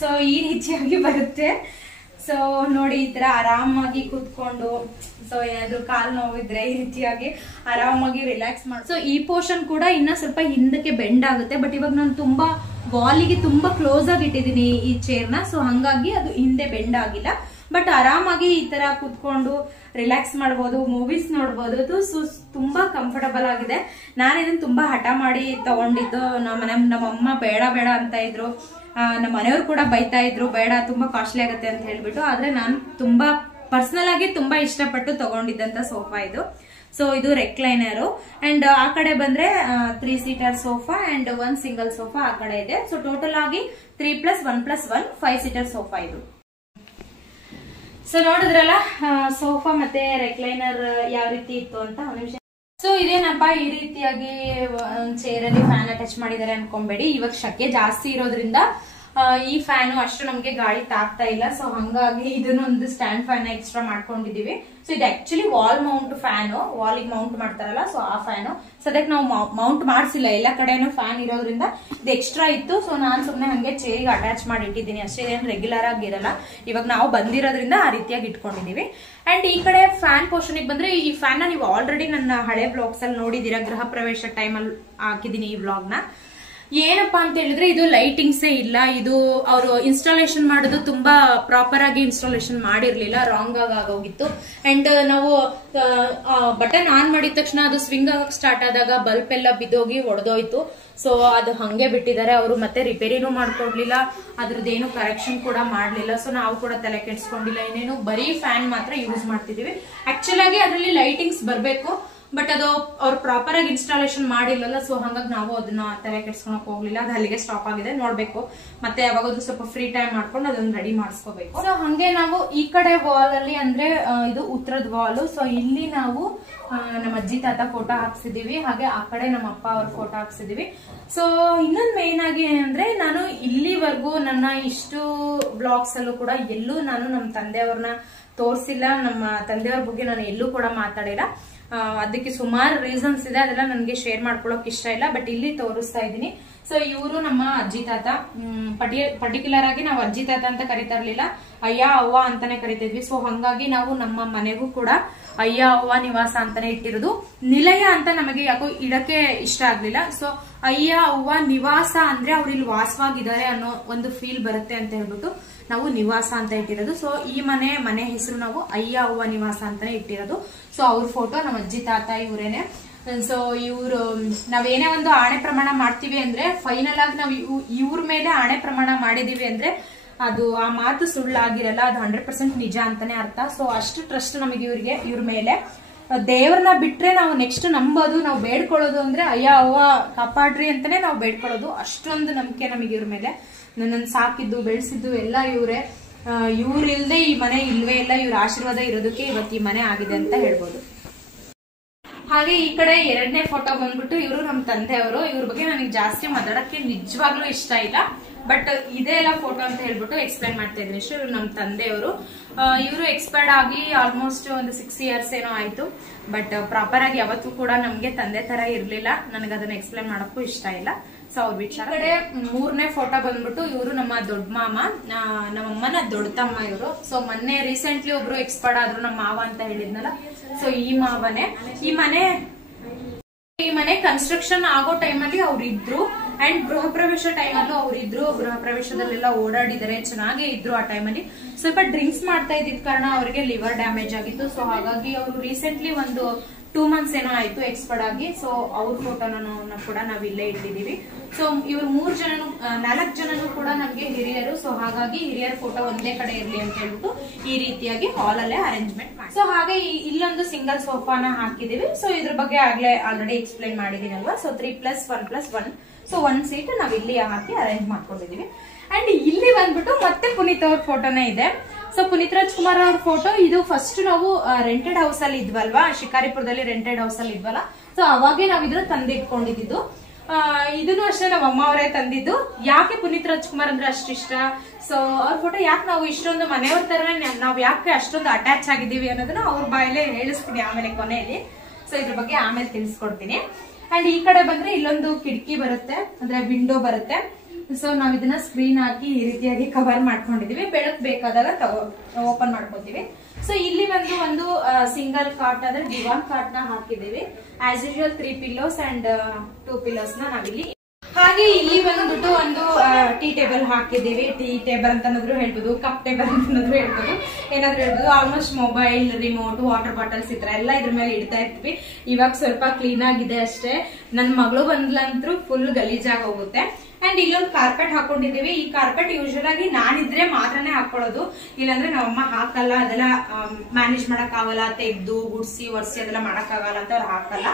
ಸೊ ಈ ರೀತಿಯಾಗಿ ಬರುತ್ತೆ. ಸೊ ನೋಡಿ, ಈ ತರ ಆರಾಮಾಗಿ ಕೂತ್ಕೊಂಡು, ಸೊ ಏನಾದ್ರು ಕಾಲ್ ನೋವಿದ್ರೆ ಈ ರೀತಿಯಾಗಿ ಆರಾಮಾಗಿ ರಿಲ್ಯಾಕ್ಸ್ ಮಾಡಿ. ಸೊ ಈ ಪೋರ್ಷನ್ ಕೂಡ ಇನ್ನ ಸ್ವಲ್ಪ ಹಿಂದಕ್ಕೆ ಬೆಂಡ್ ಆಗುತ್ತೆ. ಬಟ್ ಇವಾಗ ನಾನು ತುಂಬಾ ವಾಲಿಗೆ ತುಂಬಾ ಕ್ಲೋಸ್ ಆಗಿ ಇಟ್ಟಿದ್ದೀನಿ ಈ ಚೇರ್ನ. ಸೊ ಹಂಗಾಗಿ ಅದು ಹಿಂದೆ ಬೆಂಡ್ ಆಗಿಲ್ಲ. ಬಟ್ ಆರಾಮಾಗಿ ಈ ತರ ಕುತ್ಕೊಂಡು ರಿಲ್ಯಾಕ್ಸ್ ಮಾಡಬಹುದು, ಮೂವೀಸ್ ನೋಡಬಹುದು. ತುಂಬಾ ಕಂಫರ್ಟಬಲ್ ಆಗಿದೆ. ನಾನು ಇದನ್ನ ತುಂಬಾ ಹಠ ಮಾಡಿ ತಗೊಂಡಿದ್ದು. ನಮ್ಮಮ್ಮ ಬೇಡ ಬೇಡ ಅಂತ ಇದ್ರು, ನಮ್ಮ ಮನೆಯವರು ಕೂಡ ಬೈತಾ ಇದ್ರು, ಬೇಡ ತುಂಬಾ ಕಾಸ್ಟ್ಲಿ ಆಗುತ್ತೆ ಅಂತ ಹೇಳ್ಬಿಟ್ಟು. ಆದ್ರೆ ನಾನು ತುಂಬಾ ಪರ್ಸನಲ್ ಆಗಿ ತುಂಬಾ ಇಷ್ಟಪಟ್ಟು ತಗೊಂಡಿದ್ದಂತ ಸೋಫಾ ಇದು. ಸೊ ಇದು ರೆಕ್ಲೈನರ್ ಅಂಡ್ ಆ ಕಡೆ ಬಂದ್ರೆ 3 seater sofa and 1 single sofa ಆ ಕಡೆ ಇದೆ. ಸೊ ಟೋಟಲ್ ಆಗಿ 3+1+1 5 ಸೀಟರ್ ಸೋಫಾ ಇದು. ಸೊ ನೋಡಿದ್ರಲ್ಲ ಸೋಫಾ ಮತ್ತೆ ರೆಕ್ಲೈನರ್ ಯಾವ ರೀತಿ ಇತ್ತು ಅಂತ. ಸೊ ಇದೇನಪ್ಪ, ಈ ರೀತಿಯಾಗಿ ಚೇರ್ ಅಲ್ಲಿ ಫ್ಯಾನ್ ಅಟ್ಯಾಚ್ ಮಾಡಿದ್ದಾರೆ ಅನ್ಕೊಂಬೇಡಿ. ಇವಾಗ ಶಕೆ ಜಾಸ್ತಿ ಇರೋದ್ರಿಂದ ಈ ಫ್ಯಾನ್ ಅಷ್ಟು ನಮ್ಗೆ ಗಾಳಿ ತಾಗ್ತಾ ಇಲ್ಲ. ಸೊ ಹಂಗಾಗಿ ಇದನ್ನೊಂದು ಸ್ಟ್ಯಾಂಡ್ ಫ್ಯಾನ್ ಎಕ್ಸ್ಟ್ರಾ ಮಾಡ್ಕೊಂಡಿದೀವಿ. ಸೊ ಇದು ಆಕ್ಚುಲಿ ವಾಲ್ ಮೌಂಟ್ ಫ್ಯಾನ್, ವಾಲಿಗೆ ಮೌಂಟ್ ಮಾಡ್ತಾರಲ್ಲ, ಸೊ ಆ ಫ್ಯಾನ್ ಸದ್ಯಕ್ಕೆ ನಾವು ಮೌಂಟ್ ಮಾಡ್ಸಿಲ್ಲ. ಎಲ್ಲ ಕಡೆನೂ ಫ್ಯಾನ್ ಇರೋದ್ರಿಂದ ಇದು ಎಕ್ಸ್ಟ್ರಾ ಇತ್ತು. ಸೊ ನಾನ್ ಸುಮ್ನೆ ಹಂಗೆ ಚೇರಿಗೆ ಅಟ್ಯಾಚ್ ಮಾಡಿ ಇಟ್ಟಿದ್ದೀನಿ ಅಷ್ಟೇ. ಏನ್ ರೆಗ್ಯುಲರ್ ಆಗಿರಲ್ಲ, ಇವಾಗ ನಾವು ಬಂದಿರೋದ್ರಿಂದ ಆ ರೀತಿಯಾಗಿ ಇಟ್ಕೊಂಡಿದೀವಿ. ಅಂಡ್ ಈ ಕಡೆ ಫ್ಯಾನ್ ಪೋರ್ಷನ್ ಬಂದ್ರೆ, ಈ ಫ್ಯಾನ್ ನೀವು ಆಲ್ರೆಡಿ ನನ್ನ ಹಳೆ ಬ್ಲಾಗ್ಸ್ ಅಲ್ಲಿ ನೋಡಿದೀರಾ. ಗೃಹ ಪ್ರವೇಶ ಟೈಮ್ ಅಲ್ಲಿ ಹಾಕಿದೀನಿ ಈ ಬ್ಲಾಗ್ ನ. ಏನಪ್ಪಾ ಅಂತ ಹೇಳಿದ್ರೆ, ಇದು ಲೈಟಿಂಗ್ಸೇ ಇಲ್ಲ. ಇದು ಅವರು ಇನ್ಸ್ಟಾಲೇಷನ್ ಮಾಡೋದು ತುಂಬಾ ಪ್ರಾಪರ್ ಆಗಿ ಇನ್ಸ್ಟಾಲೇಷನ್ ಮಾಡಿರ್ಲಿಲ್ಲ, ರಾಂಗ್ ಆಗೋಗಿತ್ತು. ಅಂಡ್ ನಾವು ಬಟನ್ ಆನ್ ಮಾಡಿದ ತಕ್ಷಣ ಅದು ಸ್ವಿಂಗ್ ಆಗಕ್ ಸ್ಟಾರ್ಟ್ ಆದಾಗ ಬಲ್ಬ್ ಎಲ್ಲ ಬಿದ್ದೋಗಿ ಒಡೆದೋಯ್ತು. ಸೊ ಅದು ಹಂಗೆ ಬಿಟ್ಟಿದ್ದಾರೆ ಅವರು. ಮತ್ತೆ ರಿಪೇರಿನೂ ಮಾಡ್ಕೊಡ್ಲಿಲ್ಲ, ಅದ್ರದ್ದೇನು ಕರೆಕ್ಷನ್ ಕೂಡ ಮಾಡ್ಲಿಲ್ಲ. ಸೊ ನಾವು ಕೂಡ ತಲೆ ಕೆಡ್ಸ್ಕೊಂಡಿಲ್ಲ, ಏನೇನು ಬರೀ ಫ್ಯಾನ್ ಮಾತ್ರ ಯೂಸ್ ಮಾಡ್ತಿದೀವಿ. ಆಕ್ಚುಲ್ ಆಗಿ ಅದರಲ್ಲಿ ಲೈಟಿಂಗ್ಸ್ ಬರ್ಬೇಕು, ಬಟ್ ಅದು ಅವ್ರು ಪ್ರಾಪರ್ ಆಗಿ ಇನ್ಸ್ಟಾಲೇಷನ್ ಮಾಡಿಲ್ಲಲ್ಲ. ಸೊ ಹಂಗಾಗಿ ನಾವು ಅದನ್ನ ತಲೆ ಕೆಡ್ಸ್ಕೊಳಕ್ ಹೋಗ್ಲಿಲ್ಲ. ಅದು ಅಲ್ಲಿಗೆ ಸ್ಟಾಪ್ ಆಗಿದೆ. ನೋಡ್ಬೇಕು, ಮತ್ತೆ ಯಾವಾಗಾದ್ರೂ ಸ್ವಲ್ಪ ಫ್ರೀ ಟೈಮ್ ಮಾಡ್ಕೊಂಡು ಅದನ್ನ ರೆಡಿ ಮಾಡಿಸ್ಕೋಬೇಕು. ಸೊ ಹಂಗೆ ನಾವು ಈ ಕಡೆ ವಾಲ್ ಅಲ್ಲಿ ಅಂದ್ರೆ ಇದು ಉತ್ತರದ ವಾಲ್. ಸೊ ಇಲ್ಲಿ ನಾವು ನಮ್ಮ ಅಜ್ಜಿ ತಾತ ಫೋಟೋ ಹಾಕ್ಸಿದೀವಿ, ಹಾಗೆ ಆ ಕಡೆ ನಮ್ಮ ಅಪ್ಪ ಅವ್ರ ಫೋಟೋ ಹಾಕ್ಸಿದೀವಿ. ಸೊ ಇನ್ನೊಂದು ಮೇನ್ ಆಗಿ ಏನಂದ್ರೆ, ನಾನು ಇಲ್ಲಿವರೆಗೂ ನನ್ನ ಇಷ್ಟು ಬ್ಲಾಗ್ಸ್ ಅಲ್ಲೂ ಕೂಡ ಎಲ್ಲೂ ನಾನು ನಮ್ಮ ತಂದೆಯವ್ರನ್ನ ತೋರ್ಸಿಲ್ಲ. ನಮ್ಮ ತಂದೆಯವ್ರ ಬಗ್ಗೆ ನಾನು ಎಲ್ಲೂ ಕೂಡ ಮಾತಾಡಿಲ್ಲ. ಅದಕ್ಕೆ ಸುಮಾರು ರೀಸನ್ಸ್ ಇದೆ, ಅದೆಲ್ಲ ನನಗೆ ಶೇರ್ ಮಾಡ್ಕೊಳಕ್ ಇಷ್ಟ ಇಲ್ಲ. ಬಟ್ ಇಲ್ಲಿ ತೋರಿಸ್ತಾ ಇದ್ದೀನಿ. ಸೊ ಇವರು ನಮ್ಮ ಅಜ್ಜಿ ತಾತ. ಪರ್ಟಿಕ್ಯುಲರ್ ಆಗಿ ನಾವು ಅಜ್ಜಿ ತಾತ ಅಂತ ಕರಿತಾ ಇರ್ಲಿಲ್ಲ, ಅಯ್ಯ ಅವ್ವ ಅಂತಾನೆ ಕರಿತಿದ್ವಿ. ಸೊ ಹಂಗಾಗಿ ನಾವು ನಮ್ಮ ಮನೆಗೂ ಕೂಡ ಅಯ್ಯ ಅವ್ವ ನಿವಾಸ ಅಂತಾನೆ ಇಟ್ಟಿರೋದು. ನಿಲಯ ಅಂತ ನಮಗೆ ಯಾಕೋ ಇಡಕ್ಕೆ ಇಷ್ಟ ಆಗ್ಲಿಲ್ಲ. ಸೊ ಅಯ್ಯ ಅವ್ವ ನಿವಾಸ ಅಂದ್ರೆ ಅವ್ರು ಇಲ್ಲಿ ವಾಸವಾಗಿದ್ದಾರೆ ಅನ್ನೋ ಒಂದು ಫೀಲ್ ಬರುತ್ತೆ ಅಂತ ಹೇಳ್ಬಿಟ್ಟು ನಾವು ನಿವಾಸ ಅಂತ ಇಟ್ಟಿರೋದು. ಸೊ ಈ ಮನೆ ಹೆಸರು ನಾವು ಅಯ್ಯ ಅವ್ವ ನಿವಾಸ ಅಂತಾನೆ ಇಟ್ಟಿರೋದು. ಸೊ ಅವ್ರ ಫೋಟೋ ನಮ್ಮ ಅಜ್ಜಿ ತಾತ ಇವರೇನೆ. ಸೊ ಇವ್ರು ನಾವೇನೇ ಒಂದು ಆಣೆ ಪ್ರಮಾಣ ಮಾಡ್ತೀವಿ ಅಂದ್ರೆ, ಫೈನಲ್ ಆಗಿ ನಾವು ಇವ್ರ ಮೇಲೆ ಆಣೆ ಪ್ರಮಾಣ ಮಾಡಿದೀವಿ ಅಂದ್ರೆ ಅದು ಆ ಮಾತು ಸುಳ್ಳಾಗಿರಲ್ಲ, ಅದು 100% ನಿಜ ಅಂತಾನೆ ಅರ್ಥ. ಸೊ ಅಷ್ಟು ಟ್ರಸ್ಟ್ ನಮಗೆ ಇವ್ರ ಮೇಲೆ. ದೇವ್ರನ್ನ ಬಿಟ್ರೆ ನಾವು ನೆಕ್ಸ್ಟ್ ನಂಬೋದು, ನಾವು ಬೇಡ್ಕೊಳ್ಳೋದು ಅಂದ್ರೆ ಅಯ್ಯ ಅವ್ವ ಕಾಪಾಡ್ರಿ ಅಂತಾನೆ ನಾವು ಬೇಡ್ಕೊಳ್ಳೋದು. ಅಷ್ಟೊಂದು ನಂಬಿಕೆ ನಮಗೆ ಇವ್ರ ಮೇಲೆ. ನನ್ನನ್ನು ಸಾಕಿದ್ದು ಬೆಳೆಸಿದ್ದು ಎಲ್ಲ ಇವರೇ. ಇವ್ರಿಲ್ದೆ ಈ ಮನೆ ಇಲ್ವೇ ಇಲ್ಲ. ಇವ್ರ ಆಶೀರ್ವಾದ ಇರೋದಕ್ಕೆ ಇವತ್ತು ಈ ಮನೆ ಆಗಿದೆ ಅಂತ ಹೇಳ್ಬೋದು. ಹಾಗೆ ಈ ಕಡೆ ಎರಡನೇ ಫೋಟೋ ಬಂದ್ಬಿಟ್ಟು ಇವರು ನಮ್ಮ ತಂದೆಯವರು. ಇವ್ರ ಬಗ್ಗೆ ನನಗೆ ಜಾಸ್ತಿ ಮಾತಾಡಕ್ಕೆ ನಿಜವಾಗ್ಲೂ ಇಷ್ಟ ಇಲ್ಲ, ಬಟ್ ಇದೇ ಎಲ್ಲ ಫೋಟೋ ಅಂತ ಹೇಳ್ಬಿಟ್ಟು ಎಕ್ಸ್ಪ್ಲೈನ್ ಮಾಡ್ತಾ ಇದ್ದೀನಿ ಅಷ್ಟೇ. ಇವ್ರು ನಮ್ಮ ತಂದೆಯವರು. ಇವರು ಎಕ್ಸ್ಪೈರ್ಡ್ ಆಗಿ ಆಲ್ಮೋಸ್ಟ್ ಒಂದು 6 ಇಯರ್ಸ್ ಏನೋ ಆಯ್ತು. ಬಟ್ ಪ್ರಾಪರ್ ಆಗಿ ಯಾವತ್ತೂ ಕೂಡ ನಮ್ಗೆ ತಂದೆ ತರ ಇರ್ಲಿಲ್ಲ. ನನಗೆ ಅದನ್ನ ಎಕ್ಸ್ಪ್ಲೈನ್ ಮಾಡಕ್ಕೂ ಇಷ್ಟ ಇಲ್ಲ. ಸೊ ಅವ್ರ ವಿಚಾರ. ಕಡೆ 3ನೇ ಫೋಟೋ ಬಂದ್ಬಿಟ್ಟು ಇವರು ನಮ್ಮ ದೊಡ್ಡ ಮಾಮ, ನಮ್ಮಮ್ಮನ ದೊಡ್ಡ ತಮ್ಮ ಇವರು. ಸೊ ಮೊನ್ನೆ ರೀಸೆಂಟ್ಲಿ ಒಬ್ರು ಎಕ್ಸ್ಪೈರ್ಡ್ ಆದ್ರು, ನಮ್ಮ ಮಾವ ಅಂತ ಹೇಳಿದ್ನಲ್ಲ. ಸೊ ಈ ಮಾವನೇ. ಈ ಮನೆ ಕನ್ಸ್ಟ್ರಕ್ಷನ್ ಆಗೋ ಟೈಮಲ್ಲಿ ಅವ್ರು ಇದ್ರು. ಅಂಡ್ ಗೃಹ ಪ್ರವೇಶ ಟೈಮಲ್ಲೂ ಅವ್ರು ಇದ್ರು. ಗೃಹ ಪ್ರವೇಶದಲ್ಲೆಲ್ಲ ಓಡಾಡಿದ್ದಾರೆ, ಚೆನ್ನಾಗೇ ಇದ್ರು. ಆ ಟೈಮಲ್ಲಿ ಸ್ವಲ್ಪ ಡ್ರಿಂಕ್ಸ್ ಮಾಡ್ತಾ ಇದ್ದಿದ್ ಕಾರಣ ಅವರಿಗೆ ಲಿವರ್ ಡ್ಯಾಮೇಜ್ ಆಗಿತ್ತು. ಸೊ ಹಾಗಾಗಿ ಅವರು ರೀಸೆಂಟ್ಲಿ ಒಂದು 2 ಮಂತ್ಸ್ ಏನೋ ಆಯ್ತು ಎಕ್ಸ್ಪೈರ್ಡ್ ಆಗಿ. ಸೊ ಅವ್ರ ಫೋಟೋನ ಕೂಡ ನಾವ್ ಇಲ್ಲೇ ಇಟ್ಟಿದೀವಿ. ಸೊ ಇವ್ರು 4 ಜನನು ಕೂಡ ನಮ್ಗೆ ಹಿರಿಯರು. ಸೊ ಹಾಗಾಗಿ ಹಿರಿಯರ ಫೋಟೋ ಒಂದೇ ಕಡೆ ಇರ್ಲಿ ಅಂತ ಹೇಳ್ಬಿಟ್ಟು ಈ ರೀತಿಯಾಗಿ ಹಾಲ್ ಅಲ್ಲೇ ಅರೇಂಜ್ಮೆಂಟ್ ಮಾಡಿ. ಸೊ ಹಾಗೆ ಇಲ್ಲೊಂದು ಸಿಂಗಲ್ ಸೋಫಾನ ಹಾಕಿದೀವಿ. ಸೊ ಇದ್ರ ಬಗ್ಗೆ ಆಗ್ಲೇ ಆಲ್ರೆಡಿ ಎಕ್ಸ್ಪ್ಲೈನ್ ಮಾಡಿದೀನಲ್ವಾ. ಸೊ 3+1+1. ಸೊ 1 ಸೀಟ್ ನಾವ್ ಇಲ್ಲಿ ಹಾಕಿ ಅರೇಂಜ್ ಮಾಡ್ಕೊಂಡಿದೀವಿ. ಅಂಡ್ ಇಲ್ಲಿ ಬಂದ್ಬಿಟ್ಟು ಮತ್ತೆ ಪುನೀತ್ ಅವ್ರ ಫೋಟೋನೇ ಇದೆ. ಸೊ ಪುನೀತ್ ರಾಜ್ಕುಮಾರ್ ಅವ್ರ ಫೋಟೋ ಇದು. ಫಸ್ಟ್ ನಾವು ರೆಂಟೆಡ್ ಹೌಸ್ ಅಲ್ಲಿ ಇದ್ವಲ್ವಾ, ಶಿಕಾರಿಪುರದಲ್ಲಿ ರೆಂಟೆಡ್ ಹೌಸ್ ಅಲ್ಲಿ ಇದ್ವಲ್ಲ. ಸೊ ಅವಾಗೆ ನಾವ್ ಇದ್ರ ತಂದು ಇಟ್ಕೊಂಡಿದ್ದು. ಇದನ್ನು ಅಷ್ಟೇ ನಮ್ಮ ಅಮ್ಮ ಅವರೇ ತಂದಿದ್ದು. ಯಾಕೆ ಪುನೀತ್ ರಾಜ್ಕುಮಾರ್ ಅಂದ್ರೆ ಅಷ್ಟು ಇಷ್ಟ, ಸೊ ಅವ್ರ ಫೋಟೋ ಯಾಕೆ ನಾವು ಇಷ್ಟೊಂದು ಮನೆಯವ್ರ ತರನೇ ನಾವ್ ಯಾಕೆ ಅಷ್ಟೊಂದು ಅಟ್ಯಾಚ್ ಆಗಿದ್ದೀವಿ ಅನ್ನೋದನ್ನ ಅವ್ರ ಬಾಯಲ್ಲೇ ಹೇಳಿಸ್ತೀನಿ ಆಮೇಲೆ ಕೊನೆಯಲ್ಲಿ. ಸೊ ಇದ್ರ ಬಗ್ಗೆ ಆಮೇಲೆ ತಿಳಿಸ್ಕೊಡ್ತೀನಿ. ಅಂಡ್ ಈ ಕಡೆ ಬಂದ್ರೆ ಇಲ್ಲೊಂದು ಕಿಟಕಿ ಬರುತ್ತೆ, ಅಂದ್ರೆ ವಿಂಡೋ ಬರುತ್ತೆ. ಸೊ ನಾವ್ ಇದನ್ನ ಸ್ಕ್ರೀನ್ ಹಾಕಿ ಈ ರೀತಿಯಾಗಿ ಕವರ್ ಮಾಡ್ಕೊಂಡಿದೀವಿ. ಬೆಳಕ್ ಬೇಕಾದಾಗ ಓಪನ್ ಮಾಡ್ಕೋತೀವಿ. ಸೊ ಇಲ್ಲಿ ಒಂದು ಸಿಂಗಲ್ ಕಾಟ್ ಅಂದ್ರೆ ದಿವಾನ್ ಕಾಟ್ ನ ಹಾಕಿದೀವಿ. As usual 3 pillows and 2 pillows ನ ನಾವಿಲ್ಲಿ ಹಾಗೆ ಇಲ್ಲಿ ಬಂದ್ಬಿಟ್ಟು ಒಂದು ಟೀ ಟೇಬಲ್ ಹಾಕಿದೀವಿ. ಟೀ ಟೇಬಲ್ ಅಂತನಾದ್ರು ಹೇಳ್ಬೋದು, ಕಪ್ ಟೇಬಲ್ ಅಂತನಾದ್ರು ಹೇಳ್ಬೋದು, ಏನಾದ್ರು ಹೇಳ್ಬೋದು. Almost mobile, remote, water bottles ಈ ತರ ಎಲ್ಲ ಇದ್ರ ಮೇಲೆ ಇಡ್ತಾ ಇರ್ತೀವಿ. ಇವಾಗ ಸ್ವಲ್ಪ ಕ್ಲೀನ್ ಆಗಿದೆ ಅಷ್ಟೇ. ನನ್ ಮಗಳು ಬಂದ್ಲಂತೂ ಫುಲ್ ಗಲೀಜಾಗಿ ಹೋಗುತ್ತೆ. ಅಂಡ್ ಇಲ್ಲೊಂದು ಕಾರ್ಪೆಟ್ ಹಾಕೊಂಡಿದೀವಿ. ಈ ಕಾರ್ಪೆಟ್ ಯೂಶುವಲ್ ಆಗಿ ನಾನಿದ್ರೆ ಮಾತ್ರನೇ ಹಾಕೊಳ್ಳೋದು, ಇಲ್ಲಾಂದ್ರೆ ನಮ್ಮಮ್ಮ ಹಾಕಲ್ಲ. ಅದೆಲ್ಲ ಮ್ಯಾನೇಜ್ ಮಾಡಕ್ ಆಗಲ್ಲ, ತೆಗ್ದು ಗುಡ್ಸಿ ಒರ್ಸಿ ಅದೆಲ್ಲ ಮಾಡಕ್ ಆಗಲ್ಲ ಅಂತ ಅವ್ರು ಹಾಕಲ್ಲ.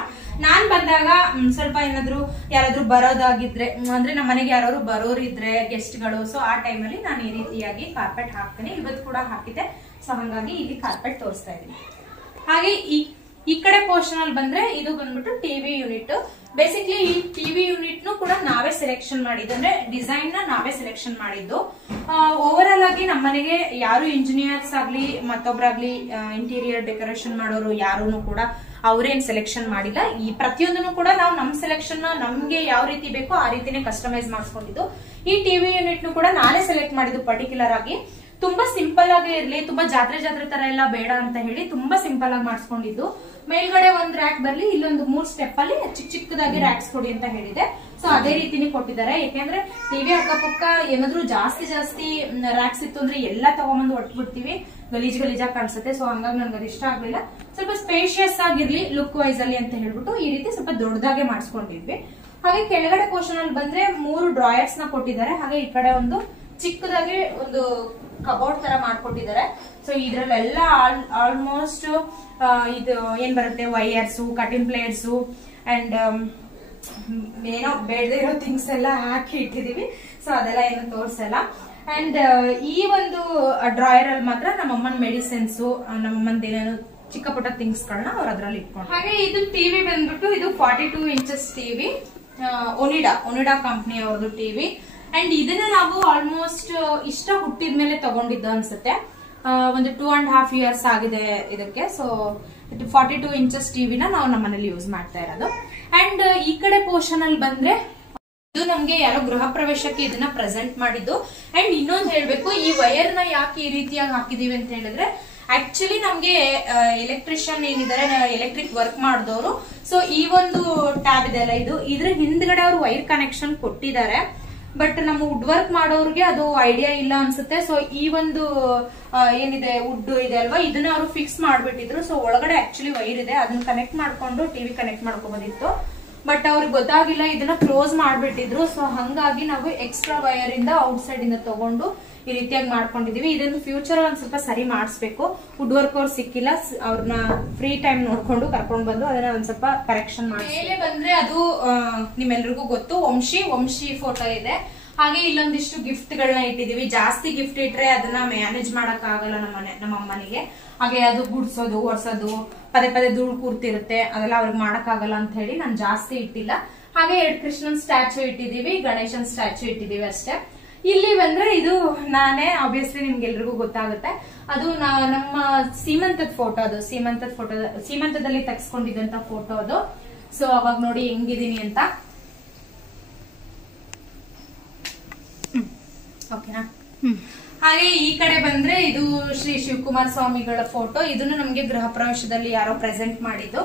ನಾನ್ ಬಂದಾಗ ಸ್ವಲ್ಪ ಏನಾದ್ರು ಯಾರಾದ್ರೂ ಬರೋದಾಗಿದ್ರೆ, ಅಂದ್ರೆ ನಮ್ಮ ಮನೆಗೆ ಯಾರು ಬರೋರಿದ್ರೆ ಗೆಸ್ಟ್ ಗಳು, ಸೊ ಆ ಟೈಮಲ್ಲಿ ನಾನು ಈ ರೀತಿಯಾಗಿ ಕಾರ್ಪೆಟ್ ಹಾಕ್ತೇನೆ. ಇವತ್ತು ಕೂಡ ಹಾಕಿದ್ದೆ, ಸೊ ಹಂಗಾಗಿ ಇಲ್ಲಿ ಕಾರ್ಪೆಟ್ ತೋರಿಸ್ತಾ ಇದೀನಿ. ಹಾಗೆ ಈ ಕಡೆ ಪೋರ್ಷನ್ ಅಲ್ಲಿ ಬಂದ್ರೆ ಇದು ಬಂದ್ಬಿಟ್ಟು ಟಿವಿ ಯೂನಿಟ್. ಬೇಸಿಕ್ಲಿ ಈ ಟಿವಿ ಯೂನಿಟ್ ನು ಕೂಡ ನಾವೇ ಸೆಲೆಕ್ಷನ್ ಮಾಡಿದ್ದು, ಅಂದ್ರೆ ಡಿಸೈನ್ ನ ನಾವೇ ಸೆಲೆಕ್ಷನ್ ಮಾಡಿದ್ದು. ಓವರ್ ಆಲ್ ಆಗಿ ನಮ್ಮನೆಗೆ ಯಾರು ಇಂಜಿನಿಯರ್ಸ್ ಆಗ್ಲಿ ಮತ್ತೊಬ್ರಾಗ್ಲಿ ಇಂಟೀರಿಯರ್ ಡೆಕೋರೇಷನ್ ಮಾಡೋರು ಯಾರು ಕೂಡ ಅವ್ರೇನ್ ಸೆಲೆಕ್ಷನ್ ಮಾಡಿಲ್ಲ. ಈ ಪ್ರತಿಯೊಂದನ್ನು ಕೂಡ ನಾವು ನಮ್ ಸೆಲೆಕ್ಷನ್ ನಮ್ಗೆ ಯಾವ ರೀತಿ ಬೇಕೋ ಆ ರೀತಿನೇ ಕಸ್ಟಮೈಸ್ ಮಾಡಿಸ್ಕೊಂಡಿದ್ದು. ಈ ಟಿವಿ ಯೂನಿಟ್ ನು ಕೂಡ ನಾನೇ ಸೆಲೆಕ್ಟ್ ಮಾಡಿದ್ದು ಪರ್ಟಿಕ್ಯುಲರ್ ಆಗಿ. ತುಂಬಾ ಸಿಂಪಲ್ ಆಗಿ ಇರ್ಲಿ, ತುಂಬಾ ಜಾತ್ರೆ ತರ ಎಲ್ಲ ಬೇಡ ಅಂತ ಹೇಳಿ ತುಂಬಾ ಸಿಂಪಲ್ ಆಗಿ ಮಾಡಿಸ್ಕೊಂಡಿದ್ದು. ಮೇಲ್ಗಡೆ ಒಂದ್ ರ್ಯಾಕ್ ಬರ್ಲಿ, ಇಲ್ಲೊಂದು 3 ಸ್ಟೆಪ್ ಅಲ್ಲಿ ಚಿಕ್ಕದಾಗಿ ರ್ಯಾಕ್ಸ್ ಕೊಡಿ ಅಂತ ಹೇಳಿದೆ. ಸೊ ಅದೇ ರೀತಿನೇ ಕೊಟ್ಟಿದ್ದಾರೆ. ಯಾಕೆಂದ್ರೆ ಟಿವಿ ಅಕ್ಕಪಕ್ಕ ಏನಾದ್ರು ಜಾಸ್ತಿ ರ್ಯಾಕ್ಸ್ ಇತ್ತು ಅಂದ್ರೆ ಎಲ್ಲ ತಗೊಂಬಂದು ಒಟ್ಬಿಡ್ತೀವಿ, ಗಲೀಜಾಗಿ ಕಾಣಿಸುತ್ತೆ. ಸೊ ಹಂಗಾಗಿ ನನ್ಗೆ ಅದು ಇಷ್ಟ ಆಗ್ಲಿಲ್ಲ. ಸ್ವಲ್ಪ ಸ್ಪೇಷಿಯಸ್ ಆಗಿರ್ಲಿ ಲುಕ್ ವೈಸ್ ಅಲ್ಲಿ ಅಂತ ಹೇಳ್ಬಿಟ್ಟು ಈ ರೀತಿ ಸ್ವಲ್ಪ ದೊಡ್ಡದಾಗೆ ಮಾಡಿಸ್ಕೊಂಡಿದ್ವಿ. ಹಾಗೆ ಕೆಳಗಡೆ ಪೋರ್ಷನ್ ಅಲ್ಲಿ ಬಂದ್ರೆ 3 ಡ್ರಾಯರ್ಸ್ ನ ಕೊಟ್ಟಿದ್ದಾರೆ. ಹಾಗೆ ಈ ಕಡೆ ಒಂದು ಚಿಕ್ಕದಾಗಿ ಒಂದು ಕಬೋರ್ಡ್ ತರ ಮಾಡ್ಕೊಟ್ಟಿದ್ದಾರೆ. ಸೊ ಇದ್ರಲ್ಲೆಲ್ಲ ಆಲ್ಮೋಸ್ಟ್ ಇದು ಏನ್ ಬರುತ್ತೆ, ವೈಯರ್ಸ್, ಕಟಿಂಗ್ ಪ್ಲೇಟ್ಸ್ ಅಂಡ್ ಏನೋ ಬೇಡದೇ ಇರೋ ಥಿಂಗ್ಸ್ ಎಲ್ಲ ಹಾಕಿ ಇಟ್ಟಿದೀವಿ. ಸೊ ಅದೆಲ್ಲ ಏನು ತೋರ್ಸಲ್ಲ. ಅಂಡ್ ಈ ಒಂದು ಡ್ರಾಯರ್ ಅಲ್ಲಿ ಮಾತ್ರ ನಮ್ಮಮ್ಮನ ಮೆಡಿಸಿನ್ಸ್, ನಮ್ಮಮ್ಮನ ಏನೇನು ಚಿಕ್ಕ ಪುಟ್ಟ ಥಿಂಗ್ಸ್ ಗಳನ್ನ ಅವ್ರು ಅದ್ರಲ್ಲಿ ಇಟ್ಕೊಂಡು. ಹಾಗೆ ಇದು ಟಿವಿ ಬಂದ್ಬಿಟ್ಟು ಇದು 42 ಇಂಚಸ್ ಟಿವಿ, ಒನಿಡಾ ಕಂಪ್ನಿ ಅವ್ರದ್ದು ಟಿವಿ. ಅಂಡ್ ಇದನ್ನ ನಾವು ಆಲ್ಮೋಸ್ಟ್ ಇಷ್ಟ ಹುಟ್ಟಿದ್ಮೇಲೆ ತಗೊಂಡಿದ್ದು ಅನ್ಸುತ್ತೆ. ಒಂದು 2.5 years ಆಗಿದೆ ಇದಕ್ಕೆ. ಸೊ 42 ಇಂಚಸ್ ಟಿವಿನ ನಾವು ನಮ್ಮನೇಲಿ ಯೂಸ್ ಮಾಡ್ತಾ ಇರೋದು. ಅಂಡ್ ಈ ಕಡೆ ಪೋರ್ಷನ್ ಅಲ್ಲಿ ಬಂದ್ರೆ ಇದು ನಮ್ಗೆ ಯಾರೋ ಗೃಹ ಪ್ರವೇಶಕ್ಕೆ ಇದನ್ನ ಪ್ರೆಸೆಂಟ್ ಮಾಡಿದ್ದು. ಅಂಡ್ ಇನ್ನೊಂದು ಹೇಳ್ಬೇಕು, ಈ ವೈರ್ ನ ಯಾಕೆ ಈ ರೀತಿಯಾಗಿ ಹಾಕಿದೀವಿ ಅಂತ ಹೇಳಿದ್ರೆ, ಆಕ್ಚುಲಿ ನಮ್ಗೆ ಎಲೆಕ್ಟ್ರಿಷಿಯನ್ ಏನಿದ್ದಾರೆ, ಎಲೆಕ್ಟ್ರಿಕ್ ವರ್ಕ್ ಮಾಡಿದವರು, ಸೊ ಈ ಒಂದು ಟ್ಯಾಬ್ ಇದೆ ಅಲ್ಲ, ಇದ್ರ ಹಿಂದ್ಗಡೆ ಅವರು ವೈರ್ ಕನೆಕ್ಷನ್ ಕೊಟ್ಟಿದ್ದಾರೆ. ಬಟ್ ನಮ್ಮ ವುಡ್ ವರ್ಕ್ ಮಾಡೋರ್ಗೆ ಅದು ಐಡಿಯಾ ಇಲ್ಲ ಅನ್ಸುತ್ತೆ. ಸೊ ಈ ಒಂದು ಏನಿದೆ ವುಡ್ ಇದೆ ಅಲ್ವಾ, ಇದನ್ನ ಅವರು ಫಿಕ್ಸ್ ಮಾಡ್ಬಿಟ್ಟಿದ್ರು. ಸೊ ಒಳಗಡೆ ಆಕ್ಚುಲಿ ವೈರ್ ಇದೆ, ಅದನ್ನ ಕನೆಕ್ಟ್ ಮಾಡ್ಕೊಂಡು ಟಿವಿ ಕನೆಕ್ಟ್ ಮಾಡ್ಕೋಬೋದಿತ್ತು. ಬಟ್ ಅವ್ರಿಗೆ ಗೊತ್ತಾಗಿಲ್ಲ, ಇದನ್ನ ಕ್ಲೋಸ್ ಮಾಡ್ಬಿಟ್ಟಿದ್ರು. ಸೊ ಹಂಗಾಗಿ ನಾವು ಎಕ್ಸ್ಟ್ರಾ ವೈರ್ ಇಂದ ಔಟ್ ಸೈಡ್ ಇಂದ ತಗೊಂಡು ಈ ರೀತಿಯಾಗಿ ಮಾಡ್ಕೊಂಡಿದೀವಿ. ಇದನ್ನು ಫ್ಯೂಚರ್ ಒಂದ್ ಸ್ವಲ್ಪ ಸರಿ ಮಾಡಿಸ್ಬೇಕು. ವುಡ್ ವರ್ಕ್ ಅವ್ರು ಸಿಕ್ಕಿಲ್ಲ, ಅವ್ರನ್ನ ಫ್ರೀ ಟೈಮ್ ನೋಡ್ಕೊಂಡು ಕರ್ಕೊಂಡ್ ಬಂದು ಅದನ್ನ ಒಂದ್ ಸ್ವಲ್ಪ ಕರೆಕ್ಷನ್ ಮಾಡಿ. ಮೇಲೆ ಬಂದ್ರೆ ಅದು ನಿಮ್ಮೆಲ್ರಿಗೂ ಗೊತ್ತು, ವಂಶಿ ಫೋಟೋ ಇದೆ. ಹಾಗೆ ಇಲ್ಲೊಂದಿಷ್ಟು ಗಿಫ್ಟ್ ಗಳನ್ನ ಇಟ್ಟಿದೀವಿ. ಜಾಸ್ತಿ ಗಿಫ್ಟ್ ಇಟ್ರೆ ಅದನ್ನ ಮ್ಯಾನೇಜ್ ಮಾಡಕ್ ಆಗಲ್ಲ ನಮ್ಮ ಅಮ್ಮನಿಗೆ. ಹಾಗೆ ಅದು ಗುಡ್ಸೋದು, ಒರ್ಸೋದು, ಪದೇ ಧೂಳು ಕೂರ್ತಿರುತ್ತೆ, ಅದೆಲ್ಲ ಅವ್ರಿಗೆ ಮಾಡಕ್ ಆಗಲ್ಲ ಅಂತ ಹೇಳಿ ನಾನು ಜಾಸ್ತಿ ಇಟ್ಟಿಲ್ಲ. ಹಾಗೆ 2 ಕೃಷ್ಣನ್ ಸ್ಟ್ಯಾಚು ಇಟ್ಟಿದೀವಿ, ಗಣೇಶನ್ ಸ್ಟ್ಯಾಚು ಇಟ್ಟಿದೀವಿ ಅಷ್ಟೇ. ಇಲ್ಲಿ ಬಂದ್ರೆ ಇದು ನಾನೇ, ಆಬ್ವಿಯಸ್ಲಿ ನಿಮ್ಗೆಲ್ರಿಗೂ ಗೊತ್ತಾಗುತ್ತೆ, ಅದು ನಮ್ಮ ಸೀಮಂತದ ಫೋಟೋ. ಅದು ಸೀಮಂತದಲ್ಲಿ ತೆಗೆಸ್ಕೊಂಡಿದ್ದಂತ ಫೋಟೋ ಅದು. ಸೊ ಅವಾಗ ನೋಡಿ ಹೆಂಗಿದೀನಿ ಅಂತ. ಓಕೆನಾ? ಹಾಗೆ ಈ ಕಡೆ ಬಂದ್ರೆ ಇದು ಶ್ರೀ ಶಿವಕುಮಾರ ಸ್ವಾಮಿಗಳ ಫೋಟೋ. ಇದನ್ನು ನಮ್ಗೆ ಗೃಹ ಪ್ರವೇಶದಲ್ಲಿ ಯಾರೋ ಪ್ರೆಸೆಂಟ್ ಮಾಡಿದ್ದು.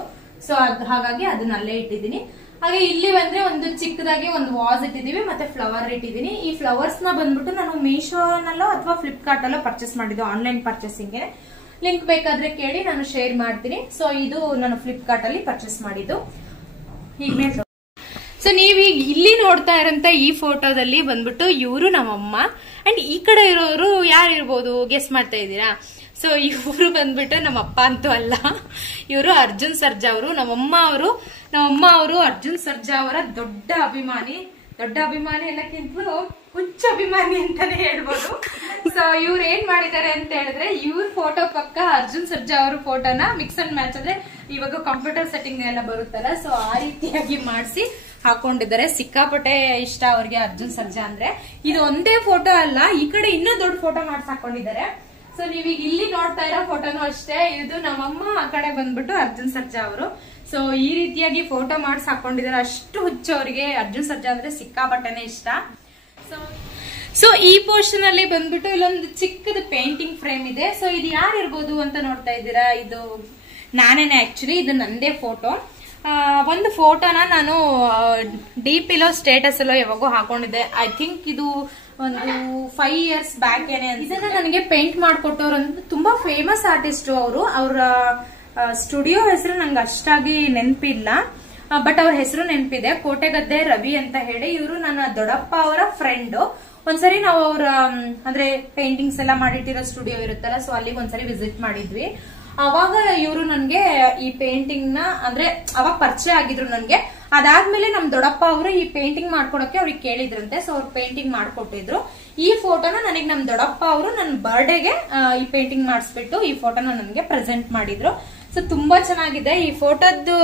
ಸೊ ಹಾಗಾಗಿ ಅದನ್ನ ಅಲ್ಲೇ ಇಟ್ಟಿದ್ದೀನಿ. ಹಾಗೆ ಇಲ್ಲಿ ಬಂದ್ರೆ ಒಂದು ಚಿಕ್ಕದಾಗಿ ಒಂದು ವಾಸ್ ಇಟ್ಟಿದೀವಿ, ಮತ್ತೆ ಫ್ಲವರ್ ಇಟ್ಟಿದ್ದೀನಿ. ಈ ಫ್ಲವರ್ಸ್ ನ ಬಂದ್ಬಿಟ್ಟು ನಾನು ಮೀಶೋನಲ್ಲೋ ಅಥವಾ ಫ್ಲಿಪ್ಕಾರ್ಟ್ ಅಲ್ಲೋ ಪರ್ಚೇಸ್ ಮಾಡಿದ್ದು, ಆನ್ಲೈನ್ ಪರ್ಚೇಸಿಂಗ್. ಲಿಂಕ್ ಬೇಕಾದ್ರೆ ಕೇಳಿ, ನಾನು ಶೇರ್ ಮಾಡ್ತೀನಿ. ಸೊ ಇದು ನಾನು ಫ್ಲಿಪ್ಕಾರ್ಟ್ ಅಲ್ಲಿ ಪರ್ಚೇಸ್ ಮಾಡಿದ್ದು. ಈಗ ಸೊ ನೀವೀಗ ಇಲ್ಲಿ ನೋಡ್ತಾ ಇರೋಂತ ಈ ಫೋಟೋದಲ್ಲಿ ಬಂದ್ಬಿಟ್ಟು ಇವರು ನಮ್ಮಮ್ಮ. ಅಂಡ್ ಈ ಕಡೆ ಇರೋರು ಯಾರಿರ್ಬೋದು ಗೆಸ್ ಮಾಡ್ತಾ ಇದ್ದೀರಾ? ಸೊ ಇವರು ಬಂದ್ಬಿಟ್ಟು ನಮ್ಮಪ್ಪ ಅಂತೂ ಅಲ್ಲ, ಇವರು ಅರ್ಜುನ್ ಸರ್ಜಾ ಅವರು. ನಮ್ಮಮ್ಮ ಅವರು ಅರ್ಜುನ್ ಸರ್ಜಾ ಅವರ ದೊಡ್ಡ ಅಭಿಮಾನಿ ಎಲ್ಲಕ್ಕಿಂತಲೂ ಹುಚ್ಚ ಅಭಿಮಾನಿ ಅಂತಾನೆ ಹೇಳ್ಬೋದು. ಸೊ ಇವ್ರು ಏನ್ ಮಾಡಿದ್ದಾರೆ ಅಂತ ಹೇಳಿದ್ರೆ, ಇವ್ರ ಫೋಟೋ ಪಕ್ಕ ಅರ್ಜುನ್ ಸರ್ಜಾ ಅವ್ರ ಫೋಟೋನ ಮಿಕ್ಸ್ ಅಂಡ್ ಮ್ಯಾಚ್, ಅಂದ್ರೆ ಇವಾಗ ಕಂಪ್ಯೂಟರ್ ಸೆಟ್ಟಿಂಗ್ ಎಲ್ಲ ಬರುತ್ತಲ್ಲ, ಸೊ ಆ ರೀತಿಯಾಗಿ ಮಾಡಿಸಿ ಹಾಕೊಂಡಿದ್ದಾರೆ. ಸಿಕ್ಕಾಪಟ್ಟೆ ಇಷ್ಟ ಅವ್ರಿಗೆ ಅರ್ಜುನ್ ಸರ್ಜಾ ಅಂದ್ರೆ. ಇದು ಒಂದೇ ಫೋಟೋ ಅಲ್ಲ, ಈ ಕಡೆ ಇನ್ನೂ ದೊಡ್ಡ ಫೋಟೋ ಮಾಡ್ಸಿ ಹಾಕೊಂಡಿದ್ದಾರೆ. ಸೊ ನೀವೀಗ ಇಲ್ಲಿ ನೋಡ್ತಾ ಇರೋ ಫೋಟೋನು ಅಷ್ಟೇ, ಇದು ನಮ್ಮಮ್ಮ, ಆ ಕಡೆ ಬಂದ್ಬಿಟ್ಟು ಅರ್ಜುನ್ ಸರ್ಜಾ ಅವರು. ಸೊ ಈ ರೀತಿಯಾಗಿ ಫೋಟೋ ಮಾಡ್ಸಿ ಹಾಕೊಂಡಿದ್ದಾರೆ. ಅಷ್ಟು ಹುಚ್ಚು ಅವರಿಗೆ ಅರ್ಜುನ್ ಸರ್ಜಾ ಅಂದ್ರೆ ಸಿಕ್ಕಾಪಟ್ಟೆನೆ ಇಷ್ಟ. ಸೊ ಈ ಪೋರ್ಷನ್ ಅಲ್ಲಿ ಬಂದ್ಬಿಟ್ಟು ಇಲ್ಲೊಂದು ಚಿಕ್ಕದ ಪೇಂಟಿಂಗ್ ಫ್ರೇಮ್ ಇದೆ. ಸೊ ಇದು ಯಾರು ಇರ್ಬೋದು ಅಂತ ನೋಡ್ತಾ ಇದ್ದೀರಾ? ಇದು ನಾನೇನೆ ಆಕ್ಚುಲಿ, ಇದು ನಂದೇ ಫೋಟೋ. ಒಂದು ಫೋಟೋನ ನಾನು ಡೀಪ್ ಇಲ್ಲೋ ಸ್ಟೇಟಸ್ ಅಲ್ಲೋ ಯಾವಾಗೂ ಹಾಕೊಂಡಿದ್ದೆ. ಐ ಥಿಂಕ್ ಇದು ಒಂದು 5 years ಬ್ಯಾಕ್ ಏನೇ. ಇದನ್ನ ನನಗೆ ಪೇಂಟ್ ಮಾಡ್ಕೊಟ್ಟವ್ರು ಅಂತ ತುಂಬಾ ಫೇಮಸ್ ಆರ್ಟಿಸ್ಟ್ ಅವರು. ಅವರ ಸ್ಟುಡಿಯೋ ಹೆಸರು ನಂಗೆ ಅಷ್ಟಾಗಿ ನೆನಪಿಲ್ಲ, ಬಟ್ ಅವ್ರ ಹೆಸರು ನೆನಪಿದೆ, ಕೋಟೆಗದ್ದೆ ರವಿ ಅಂತ ಹೇಳಿ. ಇವರು ನನ್ನ ದೊಡ್ಡಪ್ಪ ಅವರ ಫ್ರೆಂಡ್. ಒಂದ್ಸರಿ ನಾವು ಅವ್ರ ಅಂದ್ರೆ ಪೇಂಟಿಂಗ್ಸ್ ಎಲ್ಲ ಮಾಡಿಟ್ಟಿರೋ ಸ್ಟುಡಿಯೋ ಇರುತ್ತಲ್ಲ, ಸೊ ಅಲ್ಲಿಗೆ ಒಂದ್ಸರಿ ವಿಸಿಟ್ ಮಾಡಿದ್ವಿ. ಅವಾಗ ಇವರು ನನ್ಗೆ ಈ ಪೇಂಟಿಂಗ್ ನ ಅಂದ್ರೆ ಅವಾಗ ಪರಿಚಯ ಆಗಿದ್ರು ನನ್ಗೆ. ಅದಾದ್ಮೇಲೆ ನಮ್ ದೊಡ್ಡಪ್ಪ ಅವರು ಈ ಪೇಂಟಿಂಗ್ ಮಾಡ್ಕೊಡಕ್ಕೆ ಅವ್ರಿಗೆ ಕೇಳಿದ್ರಂತೆ, ಸೊ ಅವ್ರು ಪೇಂಟಿಂಗ್ ಮಾಡ್ಕೊಟ್ಟಿದ್ರು. ಈ ಫೋಟೋನ ನನಗೆ ನಮ್ ದೊಡ್ಡಪ್ಪ ಅವರು ನನ್ನ ಬರ್ಡೇಗೆ ಈ ಪೇಂಟಿಂಗ್ ಮಾಡಿಸ್ಬಿಟ್ಟು ಈ ಫೋಟೋನ ನನ್ಗೆ ಪ್ರೆಸೆಂಟ್ ಮಾಡಿದ್ರು. ಸೊ ತುಂಬಾ ಚೆನ್ನಾಗಿದೆ ಈ ಫೋಟೋದ್ದು.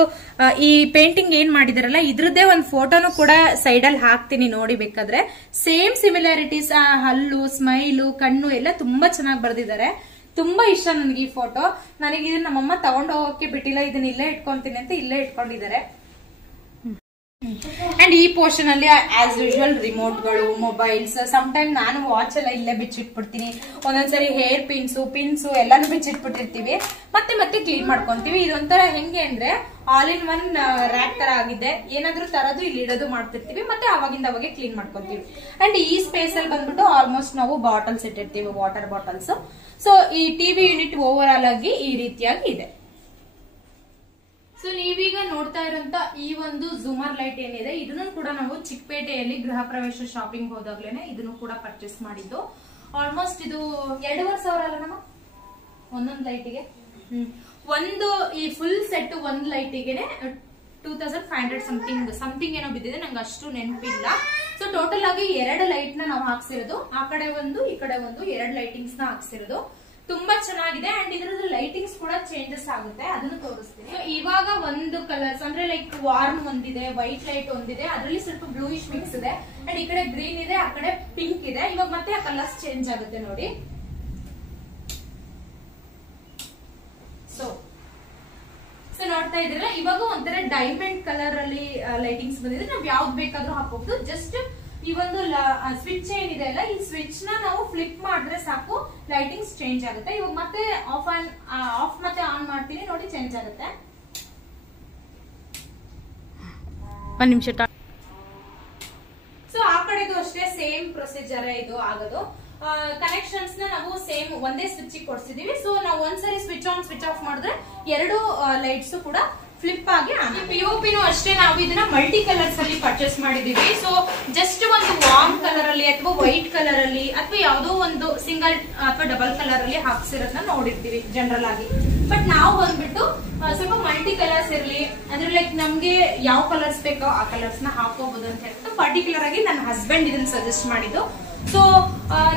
ಈ ಪೇಂಟಿಂಗ್ ಏನ್ ಮಾಡಿದಾರಲ್ಲ ಇದ್ರದ್ದೇ ಒಂದು ಫೋಟೋನು ಕೂಡ ಸೈಡ್ ಅಲ್ಲಿ ಹಾಕ್ತೀನಿ ನೋಡಿ ಬೇಕಾದ್ರೆ. ಸೇಮ್ ಸಿಮಿಲಾರಿಟೀಸ್, ಹಲ್ಲು, ಸ್ಮೈಲು, ಕಣ್ಣು ಎಲ್ಲ ತುಂಬಾ ಚೆನ್ನಾಗಿ ಬರ್ದಿದ್ದಾರೆ. ತುಂಬಾ ಇಷ್ಟ ನನಗೆ ಈ ಫೋಟೋ. ನನಗೆ ಇದನ್ನ ನಮ್ಮಮ್ಮ ತಗೊಂಡು ಹೋಗಕ್ಕೆ ಬಿಟ್ಟಿಲ್ಲ, ಇದನ್ನ ಇಲ್ಲೇ ಇಟ್ಕೊಂತೀನಿ ಅಂತ ಇಲ್ಲೇ ಇಟ್ಕೊಂಡಿದ್ದಾರೆ. ಅಂಡ್ ಈ ಪೋರ್ಷನ್ ಅಲ್ಲಿ ಆಸ್ ಯೂಶುವಲ್ ರಿಮೋಟ್ಗಳು, ಮೊಬೈಲ್ಸ್, ಸಮ್ ಟೈಮ್ ನಾನು ವಾಚ್ ಎಲ್ಲ ಇಲ್ಲೇ ಬಿಚ್ಚಿಟ್ಬಿಡ್ತೀನಿ. ಒಂದೊಂದ್ಸರಿ ಹೇರ್ ಪಿನ್ಸು ಎಲ್ಲಾನು ಬಿಚ್ಚಿಟ್ಬಿಟ್ಟಿರ್ತೀವಿ. ಮತ್ತೆ ಮತ್ತೆ ಕ್ಲೀನ್ ಮಾಡ್ಕೊಂತೀವಿ. ಇದೊಂಥರ ಹೆಂಗೆ ಅಂದ್ರೆ ಆಲ್ ಇನ್ ಒನ್ ರ್ಯಾಕ್ ತರ ಆಗಿದೆ. ಏನಾದ್ರೂ ತರದು ಇಲ್ಲಿ ಇಡೋದು ಮಾಡ್ತಿರ್ತೀವಿ, ಮತ್ತೆ ಅವಾಗಿಂದ ಅವಾಗೆ ಕ್ಲೀನ್ ಮಾಡ್ಕೊಂತೀವಿ. ಅಂಡ್ ಈ ಸ್ಪೇಸ್ ಅಲ್ಲಿ ಬಂದ್ಬಿಟ್ಟು ಆಲ್ಮೋಸ್ಟ್ ನಾವು ಬಾಟಲ್ಸ್ ಇಟ್ಟಿರ್ತೀವಿ, ವಾಟರ್ ಬಾಟಲ್ಸ್. ಸೊ ಈ ಟಿವಿ ಯೂನಿಟ್ ಓವರ್ ಆಲ್ ಆಗಿ ಈ ರೀತಿಯಾಗಿ ಇದೆ. ಸೊ ನೀವೀಗ ನೋಡ್ತಾ ಇರುವಂತ ಈ ಒಂದು ಝೂಮರ್ ಲೈಟ್ ಏನಿದೆ, ಇದನ್ನು ಕೂಡ ನಾವು ಚಿಕ್ಕಪೇಟೆಯಲ್ಲಿ ಗೃಹ ಪ್ರವೇಶ ಶಾಪಿಂಗ್ ಹೋದಾಗ್ಲೇನೆ ಇದನ್ನು ಕೂಡ ಪರ್ಚೇಸ್ ಮಾಡಿದ್ದು. ಆಲ್ಮೋಸ್ಟ್ ಇದು 2,500 ಅಲ್ಲ ನಮ್ಮ ಒಂದೊಂದು ಲೈಟಿಗೆ. ಒಂದು ಈ ಫುಲ್ ಸೆಟ್ ಒಂದು ಲೈಟಿಗೆನೆ 2,500 ಸಮಥಿಂಗ್ ಏನೋ ಬಿದ್ದಿದೆ, ನಂಗೆ ಅಷ್ಟು ನೆನಪಿಲ್ಲ. ಸೊ ಟೋಟಲ್ ಆಗಿ 2 ಲೈಟ್ ನ ನಾವು ಹಾಕ್ಸಿರೋದು, ಆ ಕಡೆ ಒಂದು ಈ ಕಡೆ ಒಂದು 2 ಲೈಟಿಂಗ್ಸ್ ನ ಹಾಕ್ಸಿರೋದು. ತುಂಬಾ ಚೆನ್ನಾಗಿದೆ. ಅಂಡ್ ಇದ್ರದ್ದು ಲೈಟಿಂಗ್ಸ್ ಕೂಡ ಚೇಂಜಸ್ ಆಗುತ್ತೆ, ಅದನ್ನು ತೋರಿಸ್ತೀನಿ. ಇವಾಗ ಒಂದು ಕಲರ್ಸ್ ಅಂದ್ರೆ ಲೈಕ್ ವಾರ್ಮ್ ಒಂದಿದೆ, ವೈಟ್ ಲೈಟ್ ಒಂದಿದೆ, ಅದರಲ್ಲಿ ಸ್ವಲ್ಪ ಬ್ಲೂಯಿಶ್ ಮಿಕ್ಸ್ ಇದೆ. ಅಂಡ್ ಈ ಕಡೆ ಗ್ರೀನ್ ಇದೆ, ಆ ಕಡೆ ಪಿಂಕ್ ಇದೆ. ಇವಾಗ ಮತ್ತೆ ಆ ಕಲರ್ಸ್ ಚೇಂಜ್ ಆಗುತ್ತೆ ನೋಡಿ. ಸೊ ನೋಡ್ತಾ ಇದ್ರೆ ಇವಾಗ ಒಂಥರ ಡೈಮಂಡ್ ಕಲರ್ ಅಲ್ಲಿ ಲೈಟಿಂಗ್ಸ್ ಬಂದಿದೆ. ನಾವ್ ಯಾವ್ದು ಬೇಕಾದ್ರೂ ಹಾಕೋಬಹುದು. ಜಸ್ಟ್ ಈ ಒಂದು ಸ್ವಿಚ್ ಏನಿದೆ ಅಲ್ಲ, ಈ ಸ್ವಿಚ್ ನ ನಾವು ಫ್ಲಿಪ್ ಮಾಡಿದ್ರೆ ಸಾಕು, ಲೈಟಿಂಗ್ಸ್ ಚೇಂಜ್ ಆಗುತ್ತೆ. ಇವಾಗ ಮತ್ತೆ ಆಫ್ ಮತ್ತೆ ಆನ್ ಮಾಡ್ತೀನಿ ನೋಡಿ, ಚೇಂಜ್ ಆಗುತ್ತೆ. ಒಂದ್ ನಿಮಿಷ. ಸೊ ಆ ಕಡೆದು ಅಷ್ಟೇ ಸೇಮ್ ಪ್ರೊಸೀಜರ್ ಇದು ಆಗೋದು. ಕನೆಕ್ಷನ್ಸ್ ನ ನಾವು ಸೇಮ್ ಒಂದೇ ಸ್ವಿಚ್ ಕೊಡ್ಸಿದೀವಿ. ಸೊ ನಾವು ಒಂದ್ಸರಿ ಸ್ವಿಚ್ ಆನ್ ಸ್ವಿಚ್ ಆಫ್ ಮಾಡಿದ್ರೆ 2 ಲೈಟ್ಸ್ ಕೂಡ ಫ್ಲಿಪ್ ಆಗಿ. ಪಿಒಪಿನೂ ಅಷ್ಟೇ ನಾವು ಇದನ್ನ ಮಲ್ಟಿ ಕಲರ್ಸ್ ಅಲ್ಲಿ ಪರ್ಚೇಸ್ ಮಾಡಿದೀವಿ. ಸೊ ಜಸ್ಟ್ ಒಂದು ವಾರ್ಮ್ ಕಲರ್ ಅಲ್ಲಿ ಅಥವಾ ವೈಟ್ ಕಲರ್ ಅಲ್ಲಿ ಅಥವಾ ಯಾವುದೋ ಒಂದು ಸಿಂಗಲ್ ಅಥವಾ ಡಬಲ್ ಕಲರ್ ಅಲ್ಲಿ ಹಾಕ್ಸಿರೋದನ್ನ ನೋಡಿರ್ತೀವಿ ಜನರಲ್ ಆಗಿ. ಬಟ್ ನಾವು ಬಂದ್ಬಿಟ್ಟು ಸ್ವಲ್ಪ ಮಲ್ಟಿ ಕಲರ್ಸ್ ಇರ್ಲಿ ಅಂದ್ರೆ ಲೈಕ್ ನಮ್ಗೆ ಯಾವ ಕಲರ್ಸ್ ಬೇಕೋ ಆ ಕಲರ್ಸ್ ನ ಹಾಕೋಬಹುದು ಅಂತ ಹೇಳ್ಬಿಟ್ಟು ಪರ್ಟಿಕ್ಯುಲರ್ ಆಗಿ ನನ್ನ ಹಸ್ಬೆಂಡ್ ಇದನ್ನ ಸಜೆಸ್ಟ್ ಮಾಡಿದ್ದು. ಸೊ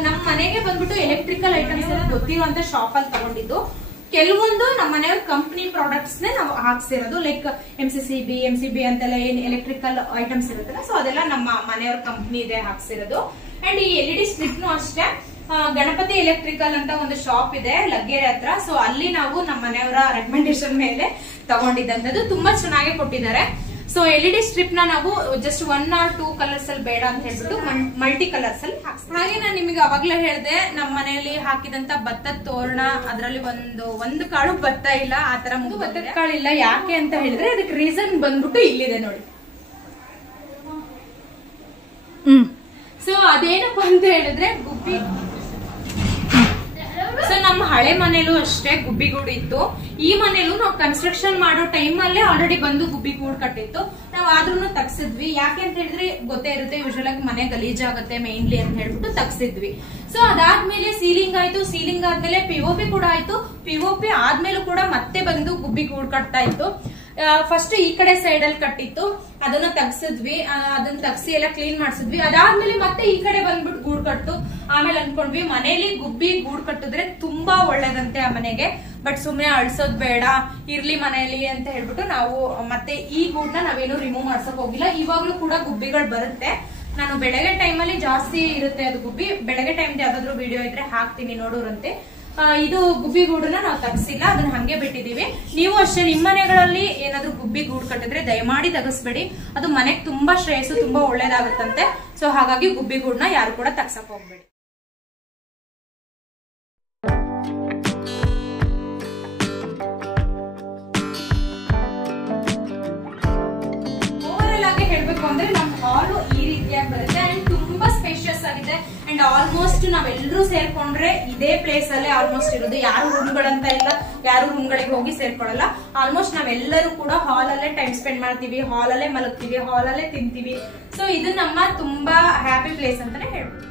ನಮ್ಮ ಮನೆಗೆ ಬಂದ್ಬಿಟ್ಟು ಎಲೆಕ್ಟ್ರಿಕಲ್ ಐಟಮ್ಸ್ ಎಲ್ಲ ಗೊತ್ತಿರುವಂತ ಶಾಪ್ ಅಲ್ಲಿ ತಗೊಂಡಿದ್ದು. ಕೆಲವೊಂದು ನಮ್ಮ ಮನೆಯವ್ರ ಕಂಪನಿ ಪ್ರಾಡಕ್ಟ್ಸ್ ನಾವು ಹಾಕ್ಸಿರೋದು, ಲೈಕ್ MCB ಅಂತೆಲ್ಲ ಏನ್ ಎಲೆಕ್ಟ್ರಿಕಲ್ ಐಟಮ್ಸ್ ಇರುತ್ತಲ್ಲ, ಸೊ ಅದೆಲ್ಲ ನಮ್ಮ ಮನೆಯವ್ರ ಕಂಪನಿ ಇದೆ ಹಾಕ್ಸಿರೋದು. ಅಂಡ್ ಈ LED ಸ್ಟ್ರಿಪ್ ಅಷ್ಟೇ ಗಣಪತಿ ಎಲೆಕ್ಟ್ರಿಕಲ್ ಅಂತ ಒಂದು ಶಾಪ್ ಇದೆ ಲಗ್ಗೆರೆ ಹತ್ರ. ಸೊ ಅಲ್ಲಿ ನಾವು ನಮ್ಮ ಮನೆಯವರ ರೆಕಮೆಂಡೇಶನ್ ಮೇಲೆ ತಗೊಂಡಿದ್ದಂಥದ್ದು. ತುಂಬಾ ಚೆನ್ನಾಗಿ ಕೊಟ್ಟಿದ್ದಾರೆ. ಸೊ LED ಸ್ಟ್ರಿಪ್ ನ ನಾವು ಜಸ್ಟ್ 1 or 2 ಕಲರ್ಸ್ ಅಲ್ಲಿ ಬೇಡ ಅಂತ ಹೇಳ್ಬಿಟ್ಟು ಮಲ್ಟಿ ಕಲರ್ಸ್ ಅಲ್ಲಿ ಹಾಕ್ತೀವಿ. ಹಾಗೆ ನಾನು ನಿಮಗೆ ಅವಾಗ್ಲೇ ಹೇಳಿದೆ, ನಮ್ಮ ಮನೆಯಲ್ಲಿ ಹಾಕಿದಂತ ಭತ್ತದ ತೋರಣ ಅದರಲ್ಲಿ ಒಂದು ಕಾಳು ಭತ್ತ ಇಲ್ಲ, ಆತರ ಭತ್ತದ ಕಾಳು ಇಲ್ಲ. ಯಾಕೆ ಅಂತ ಹೇಳಿದ್ರೆ ಅದಕ್ಕೆ ರೀಸನ್ ಬಂದ್ಬಿಟ್ಟು ಇಲ್ಲಿದೆ ನೋಡಿ. ಸೊ ಅದೇನಪ್ಪ ಅಂತ ಹೇಳಿದ್ರೆ ಗುಬ್ಬಿ. ಸೊ ನಮ್ಮ ಹಳೆ ಮನೇಲೂ ಅಷ್ಟೇ ಗುಬ್ಬಿಗೂಡು ಇತ್ತು. ಈ ಮನೇಲೂ ನಾವು ಕನ್ಸ್ಟ್ರಕ್ಷನ್ ಮಾಡೋ ಟೈಮ್ ಅಲ್ಲೇ ಆಲ್ರೆಡಿ ಬಂದು ಗುಬ್ಬಿಗೂಡು ಕಟ್ಟಿತ್ತು. ನಾವ್ ಆದ್ರೂ ತಗ್ಸಿದ್ವಿ. ಯಾಕೆ ಅಂತ ಹೇಳಿದ್ರೆ ಗೊತ್ತೇ ಇರುತ್ತೆ, ಯೂಶುವಲ್ ಆಗಿ ಮನೆ ಗಲೀಜಾಗತ್ತೆ ಮೇನ್ಲಿ ಅಂತ ಹೇಳ್ಬಿಟ್ಟು ತಗ್ಸಿದ್ವಿ. ಸೊ ಅದಾದ್ಮೇಲೆ ಸೀಲಿಂಗ್ ಆಯ್ತು, ಸೀಲಿಂಗ್ ಆದ್ಮೇಲೆ POP ಕೂಡ ಆಯ್ತು. POP ಆದ್ಮೇಲೂ ಕೂಡ ಮತ್ತೆ ಬಂದು ಗುಬ್ಬಿಗೂಡು ಕಟ್ತಾ ಇತ್ತು. ಫಸ್ಟ್ ಈ ಕಡೆ ಸೈಡ್ ಅಲ್ಲಿ ಕಟ್ಟಿತ್ತು, ಅದನ್ನ ತಗ್ಸಿದ್ವಿ. ಅದನ್ನ ತಗ್ಸಿ ಎಲ್ಲ ಕ್ಲೀನ್ ಮಾಡ್ಸಿದ್ವಿ. ಅದಾದ್ಮೇಲೆ ಮತ್ತೆ ಈ ಕಡೆ ಬಂದ್ಬಿಟ್ಟು ಗೂಡು ಕಟ್ಟು. ಆಮೇಲೆ ಅನ್ಕೊಂಡ್ವಿ ಮನೇಲಿ ಗುಬ್ಬಿ ಗೂಡು ಕಟ್ಟಿದ್ರೆ ತುಂಬಾ ಒಳ್ಳೇದಂತೆ ಆ ಮನೆಗೆ. ಬಟ್ ಸುಮ್ನೆ ಅಳ್ಸೋದ್ ಬೇಡ, ಇರ್ಲಿ ಮನೆಯಲ್ಲಿ ಅಂತ ಹೇಳ್ಬಿಟ್ಟು ನಾವು ಮತ್ತೆ ಈ ಗೂಡ್ನ ನಾವೇನು ರಿಮೂವ್ ಮಾಡ್ಸಕ್ ಹೋಗಿಲ್ಲ. ಇವಾಗ್ಲೂ ಕೂಡ ಗುಬ್ಬಿಗಳು ಬರುತ್ತೆ. ನಾನು ಬೆಳಗ್ಗೆ ಟೈಮ್ ಅಲ್ಲಿ ಜಾಸ್ತಿ ಇರುತ್ತೆ ಅದು ಗುಬ್ಬಿ. ಬೆಳಗ್ಗೆ ಟೈಮ್ ಯಾವ್ದಾದ್ರು ವಿಡಿಯೋ ಇದ್ರೆ ಹಾಕ್ತೀನಿ ನೋಡೋರಂತೆ. ಇದು ಗುಬ್ಬಿ ಗೂಡನ್ನ ನಾವು ತಗ್ಸಿಲ್ಲ, ಅದನ್ನ ಹಂಗೆ ಬಿಟ್ಟಿದೀವಿ. ನೀವು ಅಷ್ಟೇ ನಿಮ್ಮ ಮನೆಗಳಲ್ಲಿ ಏನಾದ್ರೂ ಗುಬ್ಬಿ ಗೂಡು ಕಟ್ಟಿದ್ರೆ ದಯಮಾಡಿ ತಗಸ್ಬೇಡಿ. ಅದು ಮನೆಗೆ ತುಂಬಾ ಶ್ರೇಯಸ್ಸು, ತುಂಬಾ ಒಳ್ಳೇದಾಗುತ್ತಂತೆ. ಸೊ ಹಾಗಾಗಿ ಗುಬ್ಬಿ ಗೂಡನ್ನ ಯಾರು ಕೂಡ ತಗ್ಸಕ್ ಹೋಗ್ಬೇಡಿ. ಅಂಡ್ ಆಲ್ಮೋಸ್ಟ್ ನಾವೆಲ್ಲರೂ ಸೇರ್ಕೊಂಡ್ರೆ ಇದೇ ಪ್ಲೇಸ್ ಅಲ್ಲೇ ಆಲ್ಮೋಸ್ಟ್ ಇರೋದು. ಯಾರು ರೂಮ್ಗಳಂತ ಇಲ್ಲ, ಯಾರು ರೂಮ್ಗಳಿಗೆ ಹೋಗಿ ಸೇರ್ಕೊಳ್ಳಲ್ಲ. ಆಲ್ಮೋಸ್ಟ್ ನಾವೆಲ್ಲರೂ ಕೂಡ ಹಾಲ್ ಅಲ್ಲೇ ಟೈಮ್ ಸ್ಪೆಂಡ್ ಮಾಡ್ತೀವಿ, ಹಾಲ್ ಅಲ್ಲೇ ಮಲಗ್ತೀವಿ, ಹಾಲ್ ಅಲ್ಲೇ ತಿಂತೀವಿ. ಸೊ ಇದು ನಮ್ಮ ತುಂಬಾ ಹ್ಯಾಪಿ ಪ್ಲೇಸ್ ಅಂತಾನೆ ಹೇಳ್ಬೋದು.